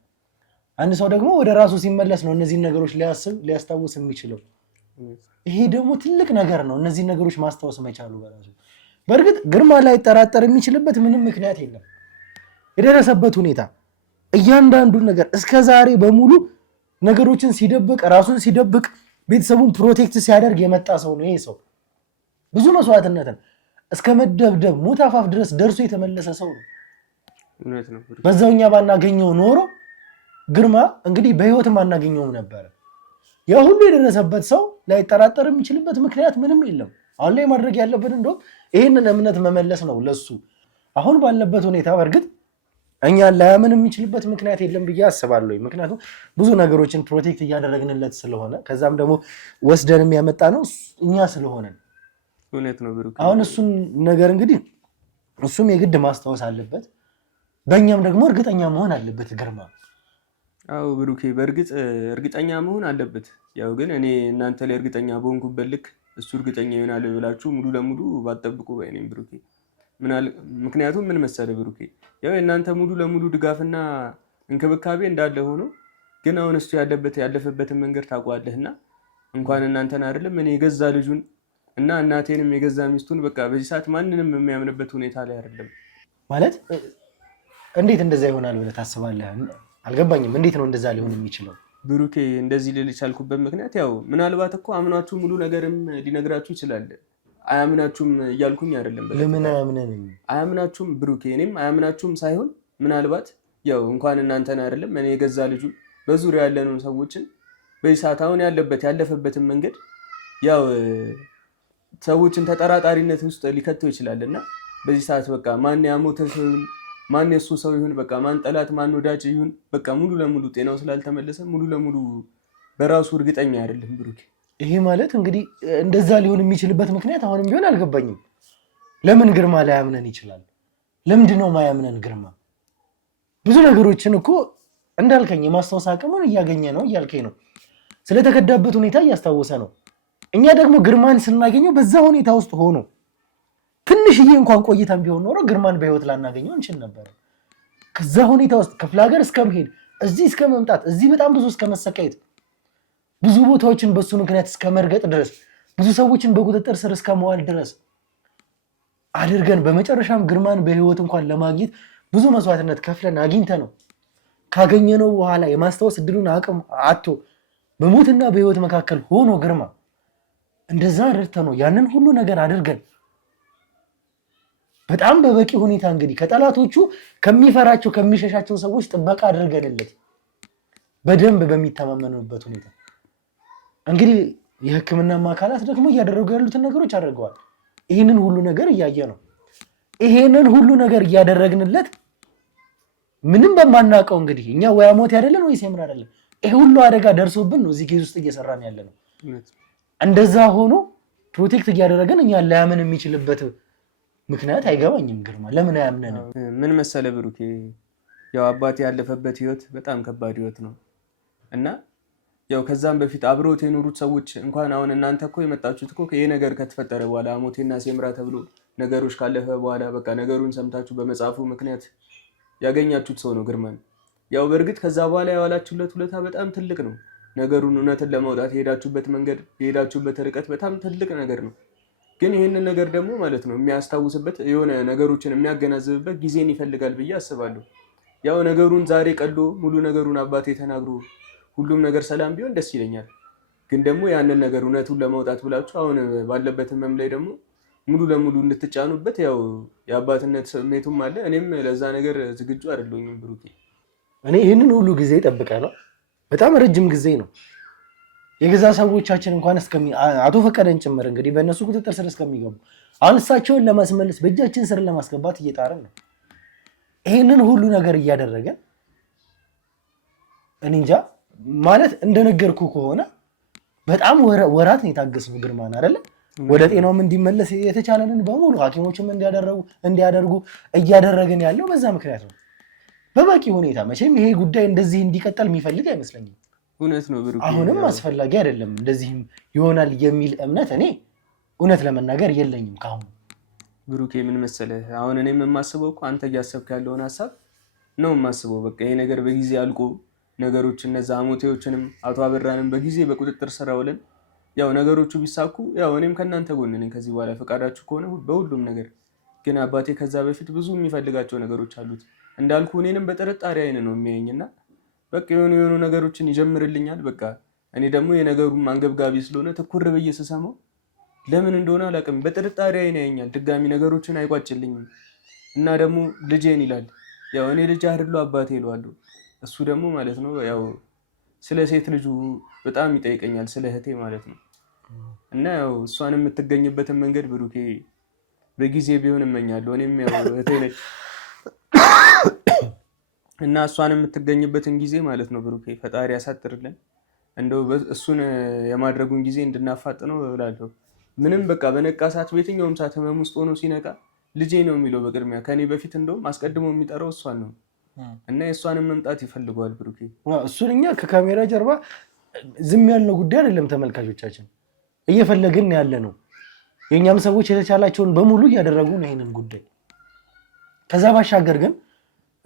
አንድ ሰው ደግሞ ወደ ራሱ ሲመለስ ነው እነዚህን ነገሮች ሊያስታውስ የሚችለው። ይሄ ደግሞ ትልቅ ነገር ነው፣ እነዚህን ነገሮች ማስታወስ መቻሉ በራሱ። በእርግጥ ግርማ ላይጠራጠር የሚችልበት ምንም ምክንያት የለም። የደረሰበት ሁኔታ እያንዳንዱን ነገር እስከ ዛሬ በሙሉ ነገሮችን ሲደብቅ፣ ራሱን ሲደብቅ፣ ቤተሰቡን ፕሮቴክት ሲያደርግ የመጣ ሰው ነው። ይሄ ሰው ብዙ መስዋዕትነትን እስከ መደብደብ ሞት አፋፍ ድረስ ደርሶ የተመለሰ ሰው ነው። በዛው እኛ ባናገኘው ኖሮ ግርማ እንግዲህ በህይወትም አናገኘውም ነበር። ያ ሁሉ የደረሰበት ሰው ላይጠራጠር የሚችልበት ምክንያት ምንም የለም። አሁን ላይ ማድረግ ያለብን እንደውም ይህንን እምነት መመለስ ነው ለሱ። አሁን ባለበት ሁኔታ በእርግጥ እኛን ላያምን የሚችልበት ምክንያት የለም ብዬ አስባለሁ። ምክንያቱም ብዙ ነገሮችን ፕሮቴክት እያደረግንለት ስለሆነ ከዛም ደግሞ ወስደንም ያመጣ ነው እኛ ስለሆነ እውነት ነው ብሩክ። አሁን እሱን ነገር እንግዲህ እሱም የግድ ማስታወስ አለበት፣ በእኛም ደግሞ እርግጠኛ መሆን አለበት ግርማ። አዎ ብሩኬ፣ በእርግጥ እርግጠኛ መሆን አለበት። ያው ግን እኔ እናንተ ላይ እርግጠኛ በሆንኩበት ልክ እሱ እርግጠኛ ይሆናል ብላችሁ ሙሉ ለሙሉ ባትጠብቁ ባይ ነኝ ብሩኬ። ምክንያቱም ምን መሰለ ብሩኬ፣ ያው የእናንተ ሙሉ ለሙሉ ድጋፍና እንክብካቤ እንዳለ ሆኖ ግን አሁን እሱ ያለፈበትን መንገድ ታውቀዋለህና እንኳን እናንተን አይደለም እኔ የገዛ ልጁን እና እናቴንም የገዛ ሚስቱን በቃ በዚህ ሰዓት ማንንም የሚያምንበት ሁኔታ ላይ አይደለም። ማለት እንዴት እንደዛ ይሆናል ብለህ ታስባለህ? አልገባኝም። እንዴት ነው እንደዛ ሊሆን የሚችለው? ብሩኬ እንደዚህ ልል የቻልኩበት ምክንያት ያው ምናልባት እኮ አምናችሁ ሙሉ ነገርም ሊነግራችሁ ይችላል። አያምናችሁም እያልኩኝ አይደለም። ለምን አያምነንም? አያምናችሁም ብሩኬ፣ እኔም አያምናችሁም ሳይሆን ምናልባት ያው እንኳን እናንተን አይደለም እኔ የገዛ ልጁ በዙሪያ ያለነው ሰዎችን በዚህ ሰዓት አሁን ያለፈበትን መንገድ ያው ሰዎችን ተጠራጣሪነት ውስጥ ሊከተው ይችላልና በዚህ ሰዓት በቃ ማን ያሞተ ሰው ይሁን ማን የሱ ሰው ይሁን በቃ ማን ጠላት ማን ወዳጅ ይሁን በቃ ሙሉ ለሙሉ ጤናው ስላልተመለሰ ሙሉ ለሙሉ በራሱ እርግጠኛ አይደለም ብሩክ። ይሄ ማለት እንግዲህ እንደዛ ሊሆን የሚችልበት ምክንያት አሁንም ቢሆን አልገባኝም። ለምን ግርማ ላያምነን ይችላል? ለምንድን ነው ማያምነን ግርማ? ብዙ ነገሮችን እኮ እንዳልከኝ የማስታወስ አቅሙን እያገኘ ነው እያልከኝ ነው። ስለተከዳበት ሁኔታ እያስታወሰ ነው። እኛ ደግሞ ግርማን ስናገኘው በዛ ሁኔታ ውስጥ ሆኖ ትንሽዬ እንኳን ቆይታም ቢሆን ኖሮ ግርማን በህይወት ላናገኘው እንችል ነበር። ከዛ ሁኔታ ውስጥ ክፍለ ሀገር እስከመሄድ እዚህ እስከ መምጣት እዚህ በጣም ብዙ እስከ መሰቃየት ብዙ ቦታዎችን በሱ ምክንያት እስከ መርገጥ ድረስ ብዙ ሰዎችን በቁጥጥር ስር እስከ መዋል ድረስ አድርገን በመጨረሻም ግርማን በህይወት እንኳን ለማግኘት ብዙ መስዋዕትነት ከፍለን አግኝተ ነው ካገኘነው በኋላ የማስታወስ እድሉን አቅም አጥቶ በሞትና በህይወት መካከል ሆኖ ግርማ እንደዛ አድርተ ነው ያንን ሁሉ ነገር አድርገን በጣም በበቂ ሁኔታ እንግዲህ ከጠላቶቹ ከሚፈራቸው ከሚሸሻቸው ሰዎች ጥበቃ አድርገንለት በደንብ በሚተማመኑበት ሁኔታ እንግዲህ የሕክምና አካላት ደግሞ እያደረጉ ያሉትን ነገሮች አድርገዋል። ይህንን ሁሉ ነገር እያየ ነው። ይሄንን ሁሉ ነገር እያደረግንለት ምንም በማናውቀው እንግዲህ እኛ ወይ ሞት አይደለን ወይ ሰምራ አይደለን ይሄ ሁሉ አደጋ ደርሶብን ነው እዚህ ኬዝ ውስጥ እየሰራን ያለ ነው። እንደዛ ሆኖ ፕሮቴክት እያደረገን እኛ ላያምን የሚችልበት ምክንያት አይገባኝም። ግርማ ለምን አያምነንም? ምን መሰለ ብሩኬ፣ ያው አባቴ ያለፈበት ህይወት በጣም ከባድ ህይወት ነው እና ያው ከዛም በፊት አብሮት የኖሩት ሰዎች እንኳን አሁን እናንተ እኮ የመጣችሁት እኮ ይሄ ነገር ከተፈጠረ በኋላ ሞቴና ሴምራ ተብሎ ነገሮች ካለፈ በኋላ በቃ ነገሩን ሰምታችሁ በመጽሐፉ ምክንያት ያገኛችሁት ሰው ነው ግርማን። ያው በእርግጥ ከዛ በኋላ ያዋላችሁለት ውለታ በጣም ትልቅ ነው። ነገሩን እውነትን ለማውጣት የሄዳችሁበት መንገድ የሄዳችሁበት ርቀት በጣም ትልቅ ነገር ነው። ግን ይህንን ነገር ደግሞ ማለት ነው የሚያስታውስበት የሆነ ነገሮችን የሚያገናዝብበት ጊዜን ይፈልጋል ብዬ አስባለሁ። ያው ነገሩን ዛሬ ቀሎ ሙሉ ነገሩን አባቴ ተናግሮ ሁሉም ነገር ሰላም ቢሆን ደስ ይለኛል። ግን ደግሞ ያንን ነገር እውነቱን ለማውጣት ብላችሁ አሁን ባለበት ህመም ላይ ደግሞ ሙሉ ለሙሉ እንድትጫኑበት ያው የአባትነት ስሜቱም አለ። እኔም ለዛ ነገር ዝግጁ አይደለሁም ብሩኬ። እኔ ይህንን ሁሉ ጊዜ ጠብቀ ነው በጣም ረጅም ጊዜ ነው የገዛ ሰዎቻችን እንኳን አቶ ፈቀደን ጭምር እንግዲህ በእነሱ ቁጥጥር ስር እስከሚገቡ አሁን እሳቸውን ለማስመለስ በእጃችን ስር ለማስገባት እየጣርን ነው። ይህንን ሁሉ ነገር እያደረገን እኔ እንጃ ማለት እንደነገርኩ ከሆነ በጣም ወራት ነው የታገስነው ግርማን አይደለ? ወደ ጤናውም እንዲመለስ የተቻለንን በሙሉ ሐኪሞችም እንዲያደርጉ እያደረግን ያለው በዛ ምክንያት ነው። በበቂ ሁኔታ መቼም ይሄ ጉዳይ እንደዚህ እንዲቀጥል የሚፈልግ አይመስለኝም። እውነት ነው ብሩኬ። አሁንም አስፈላጊ አይደለም እንደዚህም ይሆናል የሚል እምነት እኔ እውነት ለመናገር የለኝም ካሁን። ብሩኬ ምን መሰለህ አሁን እኔም የማስበው እኮ አንተ እያሰብክ ያለውን ሀሳብ ነው የማስበው። በቃ ይሄ ነገር በጊዜ አልቆ ነገሮች እነዛ አሞቴዎችንም አቶ አበራንም በጊዜ በቁጥጥር ስር አውለን ያው ነገሮቹ ቢሳኩ ያው እኔም ከእናንተ ጎን ነኝ ከዚህ በኋላ ፈቃዳችሁ ከሆነ በሁሉም ነገር። ግን አባቴ ከዛ በፊት ብዙ የሚፈልጋቸው ነገሮች አሉት እንዳልኩ እኔንም በጥርጣሬ አይን ነው የሚያየኝና በቃ የሆኑ ነገሮችን ይጀምርልኛል። በቃ እኔ ደግሞ የነገሩም አንገብጋቢ ስለሆነ ትኩር ብዬ ስሰማው ለምን እንደሆነ አላውቅም በጥርጣሬ አይን ያየኛል። ድጋሚ ነገሮችን አይቋጭልኝም እና ደግሞ ልጄን ይላል። ያው እኔ ልጅ አይደለሁ አባቴ እለዋለሁ። እሱ ደግሞ ማለት ነው ያው ስለ ሴት ልጁ በጣም ይጠይቀኛል፣ ስለ እህቴ ማለት ነው። እና ያው እሷን የምትገኝበትን መንገድ ብሩኬ በጊዜ ቢሆን እመኛለሁ። እኔም ያው እህቴ ነች እና እሷን የምትገኝበትን ጊዜ ማለት ነው ብሩኬ ፈጣሪ ያሳጥርልን። እንደው እሱን የማድረጉን ጊዜ እንድናፋጥነው እላለሁ። ምንም በቃ በነቃ ሰዓት በየትኛውም ሰዓት ህመም ውስጥ ሆኖ ሲነቃ ልጄ ነው የሚለው በቅድሚያ ከኔ በፊት እንደውም አስቀድሞ የሚጠራው እሷን ነው። እና የእሷንም መምጣት ይፈልገዋል ብሩኬ። እሱን እኛ ከካሜራ ጀርባ ዝም ያልነው ጉዳይ አይደለም፣ ተመልካቾቻችን እየፈለግን ያለ ነው። የእኛም ሰዎች የተቻላቸውን በሙሉ እያደረጉ ነው ይሄንን ጉዳይ። ከዛ ባሻገር ግን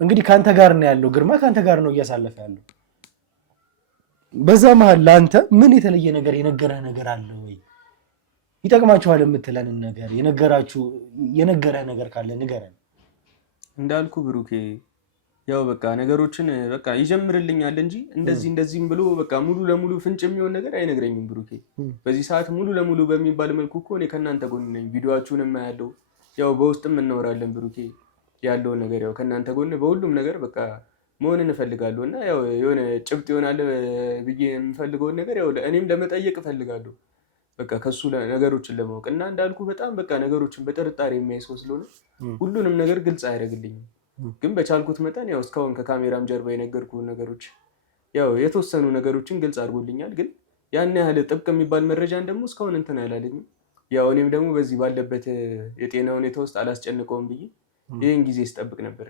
እንግዲህ ከአንተ ጋር ነው ያለው ግርማ፣ ከአንተ ጋር ነው እያሳለፈ ያለው። በዛ መሀል ለአንተ ምን የተለየ ነገር የነገረህ ነገር አለ ወይ? ይጠቅማችኋል የምትለንን ነገር የነገረህ ነገር ካለ ንገረን። እንዳልኩ ብሩኬ ያው በቃ ነገሮችን በቃ ይጀምርልኛል እንጂ እንደዚህም ብሎ በቃ ሙሉ ለሙሉ ፍንጭ የሚሆን ነገር አይነግረኝም ብሩኬ። በዚህ ሰዓት ሙሉ ለሙሉ በሚባል መልኩ እኮ እኔ ከእናንተ ጎን ነኝ። ቪዲዮአችሁንም ያለው ያው በውስጥም እናወራለን ብሩኬ። ያለውን ነገር ያው ከእናንተ ጎን በሁሉም ነገር በቃ መሆን እንፈልጋለሁ እና ያው የሆነ ጭብጥ ይሆናል ብዬ የምፈልገውን ነገር ያው እኔም ለመጠየቅ እፈልጋለሁ። በቃ ከሱ ነገሮችን ለማወቅ እና እንዳልኩ በጣም በቃ ነገሮችን በጥርጣሬ የሚያይ ሰው ስለሆነ ሁሉንም ነገር ግልጽ አያደርግልኝም። ግን በቻልኩት መጠን ያው እስካሁን ከካሜራም ጀርባ የነገርኩ ነገሮች ያው የተወሰኑ ነገሮችን ግልጽ አድርጎልኛል። ግን ያን ያህል ጥብቅ የሚባል መረጃን ደግሞ እስካሁን እንትን አላለኝም። ያው እኔም ደግሞ በዚህ ባለበት የጤና ሁኔታ ውስጥ አላስጨንቀውም ብዬ ይህን ጊዜ ስጠብቅ ነበር።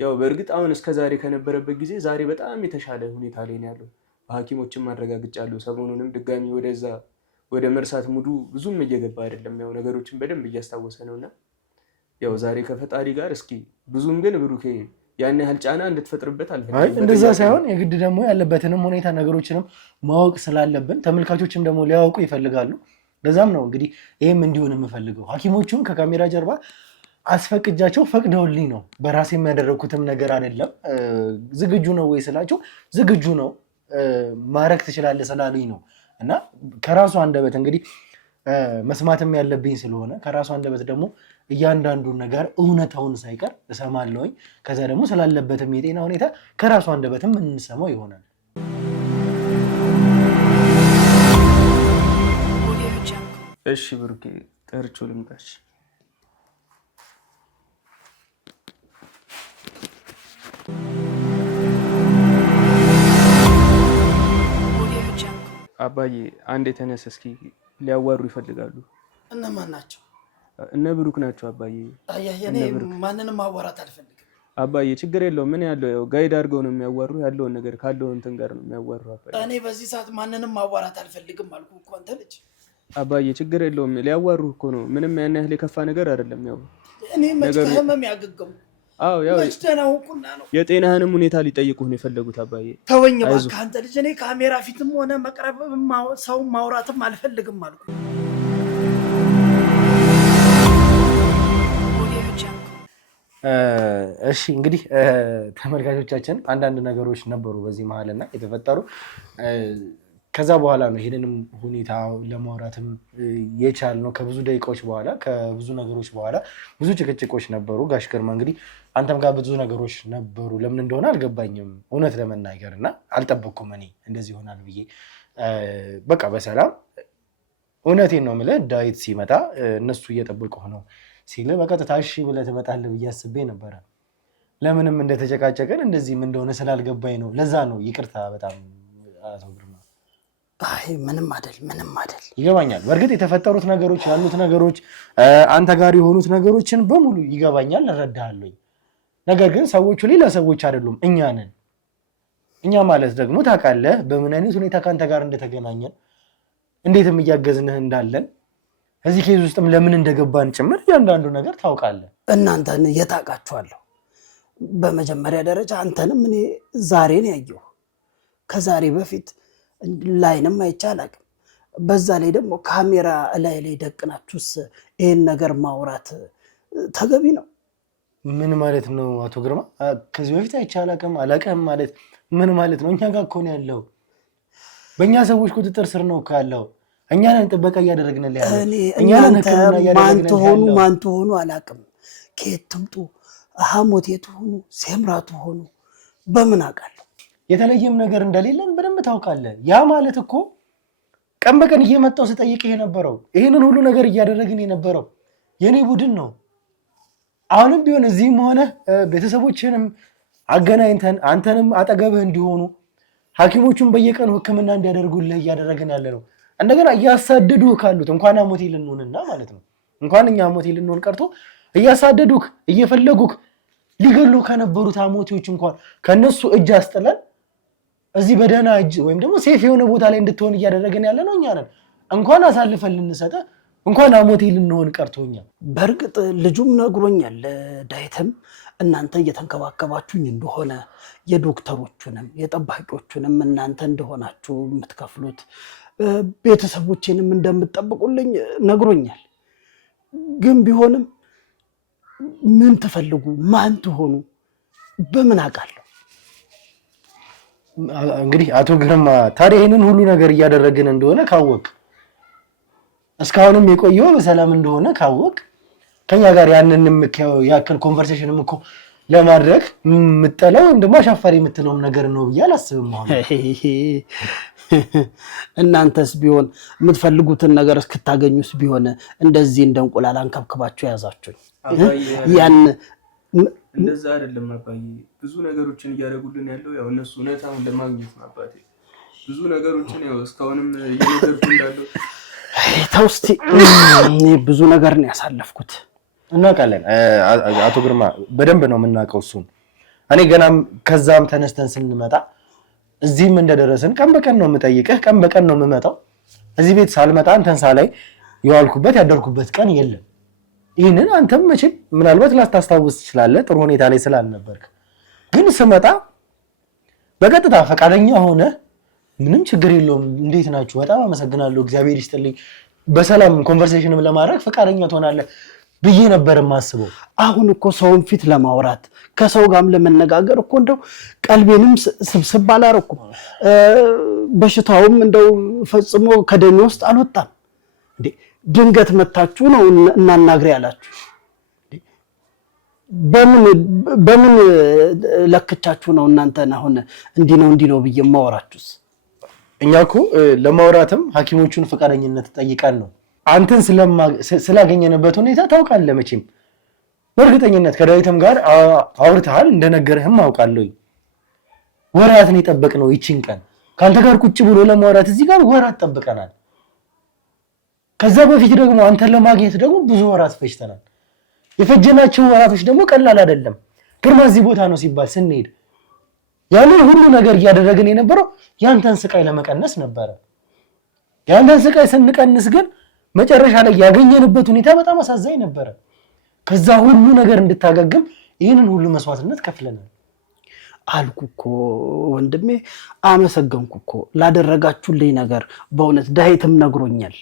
ያው በእርግጥ አሁን እስከ ዛሬ ከነበረበት ጊዜ ዛሬ በጣም የተሻለ ሁኔታ ላይ ነው ያለው። በሐኪሞችም ማረጋግጫለሁ። ሰሞኑንም ድጋሚ ወደ መርሳት ሙዱ ብዙም እየገባ አይደለም። ያው ነገሮችን በደንብ እያስታወሰ ነውና ያው ዛሬ ከፈጣሪ ጋር እስኪ ብዙም ግን ብሩኬ ያን ያህል ጫና እንድትፈጥርበት አልፈልግም። እንደዛ ሳይሆን የግድ ደግሞ ያለበትንም ሁኔታ ነገሮችንም ማወቅ ስላለብን ተመልካቾችም ደግሞ ሊያውቁ ይፈልጋሉ። ለዛም ነው እንግዲህ ይህም እንዲሆን የምፈልገው። ሐኪሞቹም ከካሜራ ጀርባ አስፈቅጃቸው ፈቅደውልኝ ነው። በራሴ የሚያደረግኩትም ነገር አይደለም። ዝግጁ ነው ወይ ስላቸው ዝግጁ ነው ማድረግ ትችላለህ ስላሉኝ ነው። እና ከራሱ አንደበት እንግዲህ መስማትም ያለብኝ ስለሆነ ከራሱ አንደበት ደግሞ እያንዳንዱን ነገር እውነታውን ሳይቀር እሰማለሁኝ። ከዛ ደግሞ ስላለበትም የጤና ሁኔታ ከራሱ አንደበትም እንሰማው ይሆናል። እሺ ብሩኬ ጠርቼው ልምጣሽ። አባዬ አንድ የተነስ እስኪ ሊያዋሩ ይፈልጋሉ። እነማን ናቸው? እነ ብሩክ ናቸው አባዬ። እኔ ማንንም ማዋራት አልፈልግም አባዬ። ችግር የለውም። ምን ያለው ያው ጋይድ አድርገው ነው የሚያዋሩ። ያለውን ነገር ካለው እንትን ጋር ነው የሚያዋሩ አባዬ። እኔ በዚህ ሰዓት ማንንም ማዋራት አልፈልግም አልኩ እኮ አንተ ልጅ። አባዬ ችግር የለውም ሊያዋሩህ እኮ ነው። ምንም ያን ያህል የከፋ ነገር አይደለም። ያው እኔ መች ከህመም ያገገሙ ያው መች ደህና ሆንኩና ነው። የጤናህንም ሁኔታ ሊጠይቁህ ነው የፈለጉት አባዬ። ተወኝ እባክህ አንተ ልጅ። እኔ ካሜራ ፊትም ሆነ መቅረብም ሰው ማውራትም አልፈልግም አልኩ። እሺ እንግዲህ ተመልካቾቻችን አንዳንድ ነገሮች ነበሩ በዚህ መሀልና የተፈጠሩ ከዛ በኋላ ነው ይሄንንም ሁኔታ ለማውራትም የቻልነው። ከብዙ ደቂቃዎች በኋላ ከብዙ ነገሮች በኋላ ብዙ ጭቅጭቆች ነበሩ። ጋሽ ግርማ እንግዲህ አንተም ጋር ብዙ ነገሮች ነበሩ። ለምን እንደሆነ አልገባኝም እውነት ለመናገር እና አልጠበቅኩም እኔ እንደዚህ ይሆናል ብዬ። በቃ በሰላም እውነቴን ነው የምልህ ዳዊት ሲመጣ እነሱ እየጠበቁ ነው ሲል በቀጥታ እሺ ብለህ ትመጣለህ ብዬ አስቤ ነበረ። ለምንም እንደተጨቃጨቀን እንደዚህም እንደሆነ ስላልገባኝ ነው። ለዛ ነው ይቅርታ በጣም አቶ ግርማ። አይ ምንም አይደል። ይገባኛል። በእርግጥ የተፈጠሩት ነገሮች ያሉት ነገሮች አንተ ጋር የሆኑት ነገሮችን በሙሉ ይገባኛል፣ እረዳሃለሁ። ነገር ግን ሰዎቹ ሌላ ሰዎች አይደሉም፣ እኛ ነን። እኛ ማለት ደግሞ ታውቃለህ በምን አይነት ሁኔታ ከአንተ ጋር እንደተገናኘን እንዴትም እያገዝንህ እንዳለን እዚህ ኬዝ ውስጥም ለምን እንደገባን ጭምር እያንዳንዱ ነገር ታውቃለህ። እናንተን የታውቃችኋለሁ። በመጀመሪያ ደረጃ አንተንም እኔ ዛሬ ነው ያየሁ። ከዛሬ በፊት ላይንም አይቼ አላውቅም። በዛ ላይ ደግሞ ካሜራ ላይ ደቅናችሁስ ይሄን ነገር ማውራት ተገቢ ነው? ምን ማለት ነው አቶ ግርማ? ከዚህ በፊት አይቼ አላውቅም ማለት ምን ማለት ነው? እኛ ጋር እኮ ነው ያለው። በእኛ ሰዎች ቁጥጥር ስር ነው ካለው እኛ ነን ጥበቃ እያደረግንልህ ያለው። እኛ ነን ሕክምና እያደረግንልህ ያለው። ማን ትሆኑ አላውቅም። ከየት ትምጡ ሐሞት ትሆኑ ሴምራ ትሆኑ በምን አውቃለሁ? የተለየም ነገር እንደሌለን በደንብ ታውቃለህ። ያ ማለት እኮ ቀን በቀን እየመጣው ስጠይቅህ የነበረው ይህንን ሁሉ ነገር እያደረግን የነበረው የኔ ቡድን ነው። አሁንም ቢሆን እዚህም ሆነ ቤተሰቦችንም አገናኝተን አንተንም አጠገብህ እንዲሆኑ ሐኪሞቹን በየቀኑ ሕክምና እንዲያደርጉልህ እያደረግን ያለ ነው። እንደገና እያሳደዱህ ካሉት እንኳን አሞቴ ልንሆንና ማለት ነው እንኳን እኛ አሞቴ ልንሆን ቀርቶ እያሳደዱህ እየፈለጉህ ሊገሉ ከነበሩት አሞቴዎች እንኳን ከነሱ እጅ አስጥለን እዚህ በደህና እጅ ወይም ደግሞ ሴፍ የሆነ ቦታ ላይ እንድትሆን እያደረግን ያለ ነው እኛ ነን። እንኳን አሳልፈን ልንሰጠ እንኳን አሞቴ ልንሆን ቀርቶኛ። በእርግጥ ልጁም ነግሮኛል። ዳዊትም እናንተ እየተንከባከባችሁኝ እንደሆነ የዶክተሮቹንም የጠባቂዎቹንም እናንተ እንደሆናችሁ የምትከፍሉት ቤተሰቦቼንም እንደምትጠብቁልኝ ነግሮኛል። ግን ቢሆንም ምን ትፈልጉ ማን ትሆኑ በምን አውቃለሁ? እንግዲህ አቶ ግርማ ታዲያ ይሄንን ሁሉ ነገር እያደረግን እንደሆነ ካወቅ እስካሁንም የቆየው በሰላም እንደሆነ ካወቅ ከኛ ጋር ያንንም ያክል ኮንቨርሴሽንም እኮ ለማድረግ የምጠለው ወይም ደግሞ አሻፋሪ የምትለውም ነገር ነው ብዬ አላስብም። እናንተስ ቢሆን የምትፈልጉትን ነገር እስክታገኙስ ቢሆን እንደዚህ እንደ እንቁላል አንከብክባችሁ ያዛችሁኝ። ያን እንደዛ አይደለም አባዬ። ብዙ ነገሮችን እያደረጉልን ያለው ያው እነሱ እውነታውን ለማግኘት ነው አባቴ። ብዙ ነገሮችን ያው እስካሁንም እየነገርኩ እንዳለው ተው እስኪ። ብዙ ነገር ነው ያሳለፍኩት። እናውቃለን አቶ ግርማ፣ በደንብ ነው የምናውቀው እሱን። እኔ ገናም ከዛም ተነስተን ስንመጣ እዚህም እንደደረስን ቀን በቀን ነው የምጠይቅህ፣ ቀን በቀን ነው የምመጣው። እዚህ ቤት ሳልመጣ አንተን ሳላይ የዋልኩበት ያደርኩበት ቀን የለም። ይህንን አንተም መቼም ምናልባት ላታስታውስ ትችላለህ ጥሩ ሁኔታ ላይ ስላልነበርክ። ግን ስመጣ በቀጥታ ፈቃደኛ ሆነ ምንም ችግር የለውም እንዴት ናችሁ በጣም አመሰግናለሁ እግዚአብሔር ይስጥልኝ በሰላም ኮንቨርሴሽንም ለማድረግ ፈቃደኛ ትሆናለህ ብዬ ነበር የማስበው። አሁን እኮ ሰውን ፊት ለማውራት ከሰው ጋርም ለመነጋገር እኮ እንደው ቀልቤንም ስብስብ አላረኩም። በሽታውም እንደው ፈጽሞ ከደሜ ውስጥ አልወጣም። እንዴ ድንገት መታችሁ ነው እናናግሬ ያላችሁ። በምን ለክቻችሁ ነው እናንተን አሁን እንዲህ ነው ብዬ ማወራችሁስ? እኛ እኮ ለማውራትም ሐኪሞቹን ፈቃደኝነት ጠይቀን ነው። አንተን ስላገኘንበት ሁኔታ ታውቃለህ መቼም በእርግጠኝነት ከዳዊትም ጋር አውርተሃል እንደነገርህም አውቃለሁ። ወራትን የጠበቅነው ይቺን ቀን ከአንተ ጋር ቁጭ ብሎ ለማውራት እዚህ ጋር ወራት ጠብቀናል። ከዛ በፊት ደግሞ አንተን ለማግኘት ደግሞ ብዙ ወራት ፈጅተናል። የፈጀናቸው ወራቶች ደግሞ ቀላል አይደለም። ግርማ እዚህ ቦታ ነው ሲባል ስንሄድ ያንን ሁሉ ነገር እያደረግን የነበረው ያንተን ስቃይ ለመቀነስ ነበረ። ያንን ስቃይ ስንቀንስ ግን መጨረሻ ላይ ያገኘንበት ሁኔታ በጣም አሳዛኝ ነበረ። ከዛ ሁሉ ነገር እንድታገግም ይህንን ሁሉ መስዋዕትነት ከፍለናል። አልኩ እኮ ወንድሜ፣ አመሰገንኩ እኮ ላደረጋችሁልኝ ነገር። በእውነት ዳዊትም ነግሮኛል።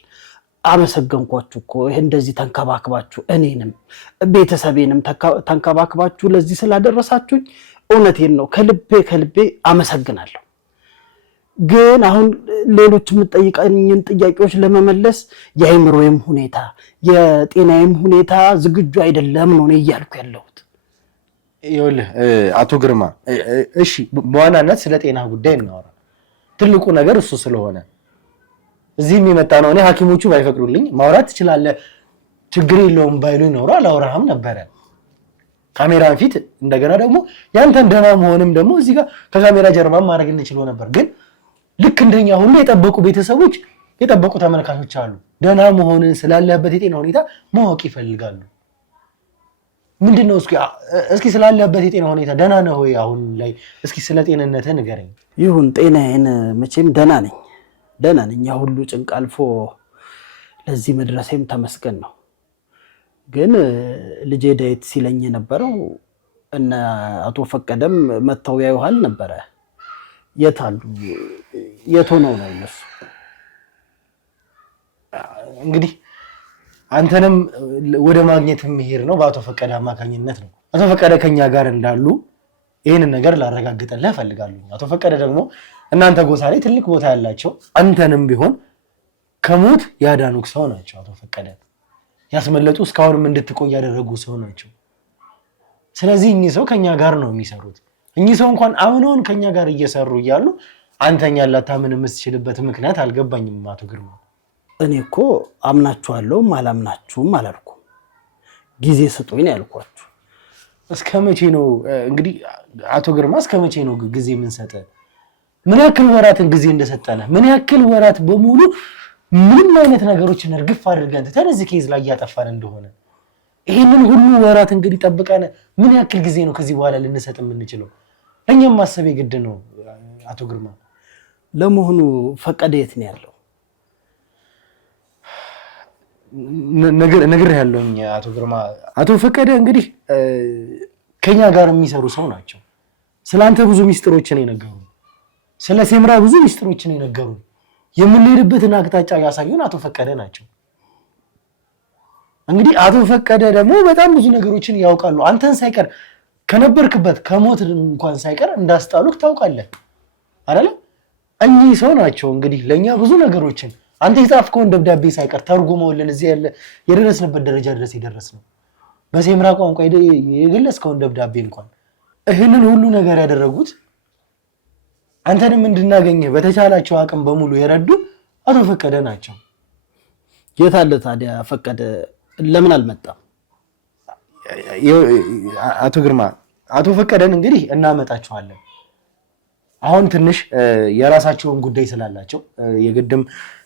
አመሰገንኳችሁ እኮ ይሄ እንደዚህ ተንከባክባችሁ እኔንም ቤተሰቤንም ተንከባክባችሁ ለዚህ ስላደረሳችሁኝ እውነቴን ነው ከልቤ አመሰግናለሁ። ግን አሁን ሌሎች የምጠይቀኝን ጥያቄዎች ለመመለስ የአይምሮዬም ሁኔታ የጤናዬም ሁኔታ ዝግጁ አይደለም ነው እያልኩ ያለሁት። ይኸውልህ አቶ ግርማ፣ እሺ በዋናነት ስለ ጤና ጉዳይ እናወራ። ትልቁ ነገር እሱ ስለሆነ እዚህም የመጣ ነው። እኔ ሐኪሞቹ ባይፈቅዱልኝ ማውራት ትችላለህ ችግር የለውም ባይሉ ኖሮ አላወራህም ነበረ ካሜራን ፊት። እንደገና ደግሞ ያንተን ደህና መሆንም ደግሞ እዚህ ጋር ከካሜራ ጀርባም ማድረግ እንችለው ነበር። ግን ልክ እንደኛ ሁሉ የጠበቁ ቤተሰቦች የጠበቁ ተመልካቾች አሉ። ደህና መሆንን ስላለህበት የጤና ሁኔታ ማወቅ ይፈልጋሉ። ምንድነው እስኪ ስላለህበት የጤና ሁኔታ ደህና ነህ ወይ አሁን ላይ? እስኪ ስለ ጤንነትህ ንገረኝ። ይሁን ጤናዬን መቼም ደህና ነኝ። ያ ሁሉ ጭንቅ አልፎ ለዚህ መድረሴም ተመስገን ነው። ግን ልጄ ዳዊት ሲለኝ የነበረው እነ አቶ ፈቀደም መተው ያዩሃል ነበረ። የት አሉ? የት ሆነው ነው እነሱ? እንግዲህ አንተንም ወደ ማግኘት የሚሄድ ነው በአቶ ፈቀደ አማካኝነት ነው። አቶ ፈቀደ ከኛ ጋር እንዳሉ ይህንን ነገር ላረጋግጥልህ እፈልጋለሁ። አቶ ፈቀደ ደግሞ እናንተ ጎሳ ላይ ትልቅ ቦታ ያላቸው፣ አንተንም ቢሆን ከሞት ያዳኑክ ሰው ናቸው። አቶ ፈቀደ ያስመለጡ እስካሁንም እንድትቆይ ያደረጉ ሰው ናቸው። ስለዚህ እኚህ ሰው ከኛ ጋር ነው የሚሰሩት። እኚህ ሰው እንኳን አሁን ከኛ ጋር እየሰሩ እያሉ አንተኛ ላታምን የምትችልበት ምክንያት አልገባኝም አቶ ግርማ። እኔ እኮ አምናችኋለሁም አላምናችሁም አላልኩም። ጊዜ ስጡኝ ነው ያልኳችሁ። እስከ መቼ ነው እንግዲህ አቶ ግርማ፣ እስከ መቼ ነው ጊዜ የምንሰጠ? ምን ያክል ወራትን ጊዜ እንደሰጠነ፣ ምን ያክል ወራት በሙሉ ምንም አይነት ነገሮችን እርግፍ አድርገን ትተን እዚህ ኬዝ ላይ እያጠፋን እንደሆነ ይሄንን ሁሉ ወራት እንግዲህ ጠብቀን ምን ያክል ጊዜ ነው ከዚህ በኋላ ልንሰጥ የምንችለው? ለኛም ማሰብ ግድ ነው አቶ ግርማ። ለመሆኑ ፈቀደ የት ነው ያለው? ነገር ያለውኝ አቶ ግርማ፣ አቶ ፈቀደ እንግዲህ ከኛ ጋር የሚሰሩ ሰው ናቸው። ስላንተ ብዙ ሚስጥሮችን የነገሩ፣ ስለ ሴምራ ብዙ ሚስጥሮችን የነገሩ፣ የምንሄድበትን አቅጣጫ ያሳዩን አቶ ፈቀደ ናቸው። እንግዲህ አቶ ፈቀደ ደግሞ በጣም ብዙ ነገሮችን ያውቃሉ። አንተን ሳይቀር ከነበርክበት ከሞት እንኳን ሳይቀር እንዳስጣሉክ ታውቃለህ አይደል? እኚህ ሰው ናቸው እንግዲህ ለኛ ብዙ ነገሮችን አንተ የጻፍከውን ደብዳቤ ሳይቀር ተርጉመውልን እዚህ ያለ የደረስንበት ደረጃ ድረስ የደረስነው በሴምራ ቋንቋ የገለጽከውን ደብዳቤ እንኳን ይህንን ሁሉ ነገር ያደረጉት አንተንም እንድናገኝህ በተቻላቸው አቅም በሙሉ የረዱ አቶ ፈቀደ ናቸው። የት አለ ታዲያ ፈቀደ? ለምን አልመጣም? አቶ ግርማ፣ አቶ ፈቀደን እንግዲህ እናመጣቸዋለን። አሁን ትንሽ የራሳቸውን ጉዳይ ስላላቸው የግድም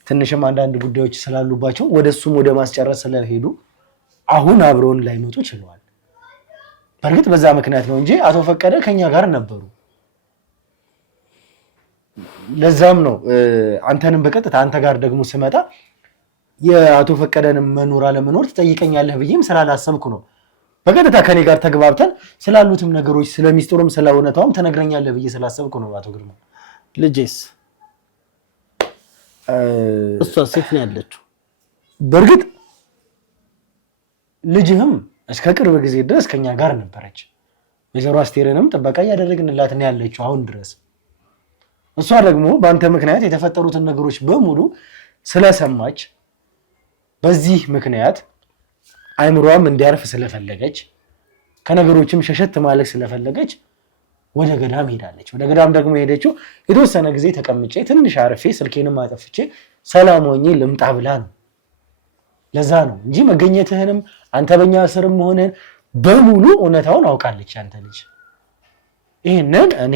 ትንሽም አንዳንድ ጉዳዮች ስላሉባቸው ወደሱም ወደ ማስጨረስ ስለሄዱ አሁን አብረውን ላይመጡ ችለዋል። በእርግጥ በዛ ምክንያት ነው እንጂ አቶ ፈቀደ ከኛ ጋር ነበሩ። ለዛም ነው አንተንም በቀጥታ አንተ ጋር ደግሞ ስመጣ የአቶ ፈቀደንም መኖር አለመኖር ትጠይቀኛለህ ብዬም ስላላሰብኩ ነው። በቀጥታ ከኔ ጋር ተግባብተን ስላሉትም ነገሮች ስለሚስጥሩም ስለ እውነታውም ተነግረኛለህ ብዬ ስላሰብኩ ነው። አቶ ግርማ፣ ልጄስ እሷ ሴት ነው ያለችው? በእርግጥ ልጅህም እስከ ቅርብ ጊዜ ድረስ ከኛ ጋር ነበረች። ወይዘሮ አስቴርንም ጥበቃ እያደረግንላት ነው ያለችው አሁን ድረስ። እሷ ደግሞ በአንተ ምክንያት የተፈጠሩትን ነገሮች በሙሉ ስለሰማች በዚህ ምክንያት አይምሯም እንዲያርፍ ስለፈለገች ከነገሮችም ሸሸት ማለት ስለፈለገች ወደ ገዳም ሄዳለች። ወደ ገዳም ደግሞ ሄደችው የተወሰነ ጊዜ ተቀምጬ ትንሽ አርፌ ስልኬንም አጠፍቼ ሰላም ሆኜ ልምጣ ብላ ነው። ለዛ ነው እንጂ መገኘትህንም አንተ በእኛ ስርም መሆንህን በሙሉ እውነታውን አውቃለች አንተ ልጅ። ይህንን እኔ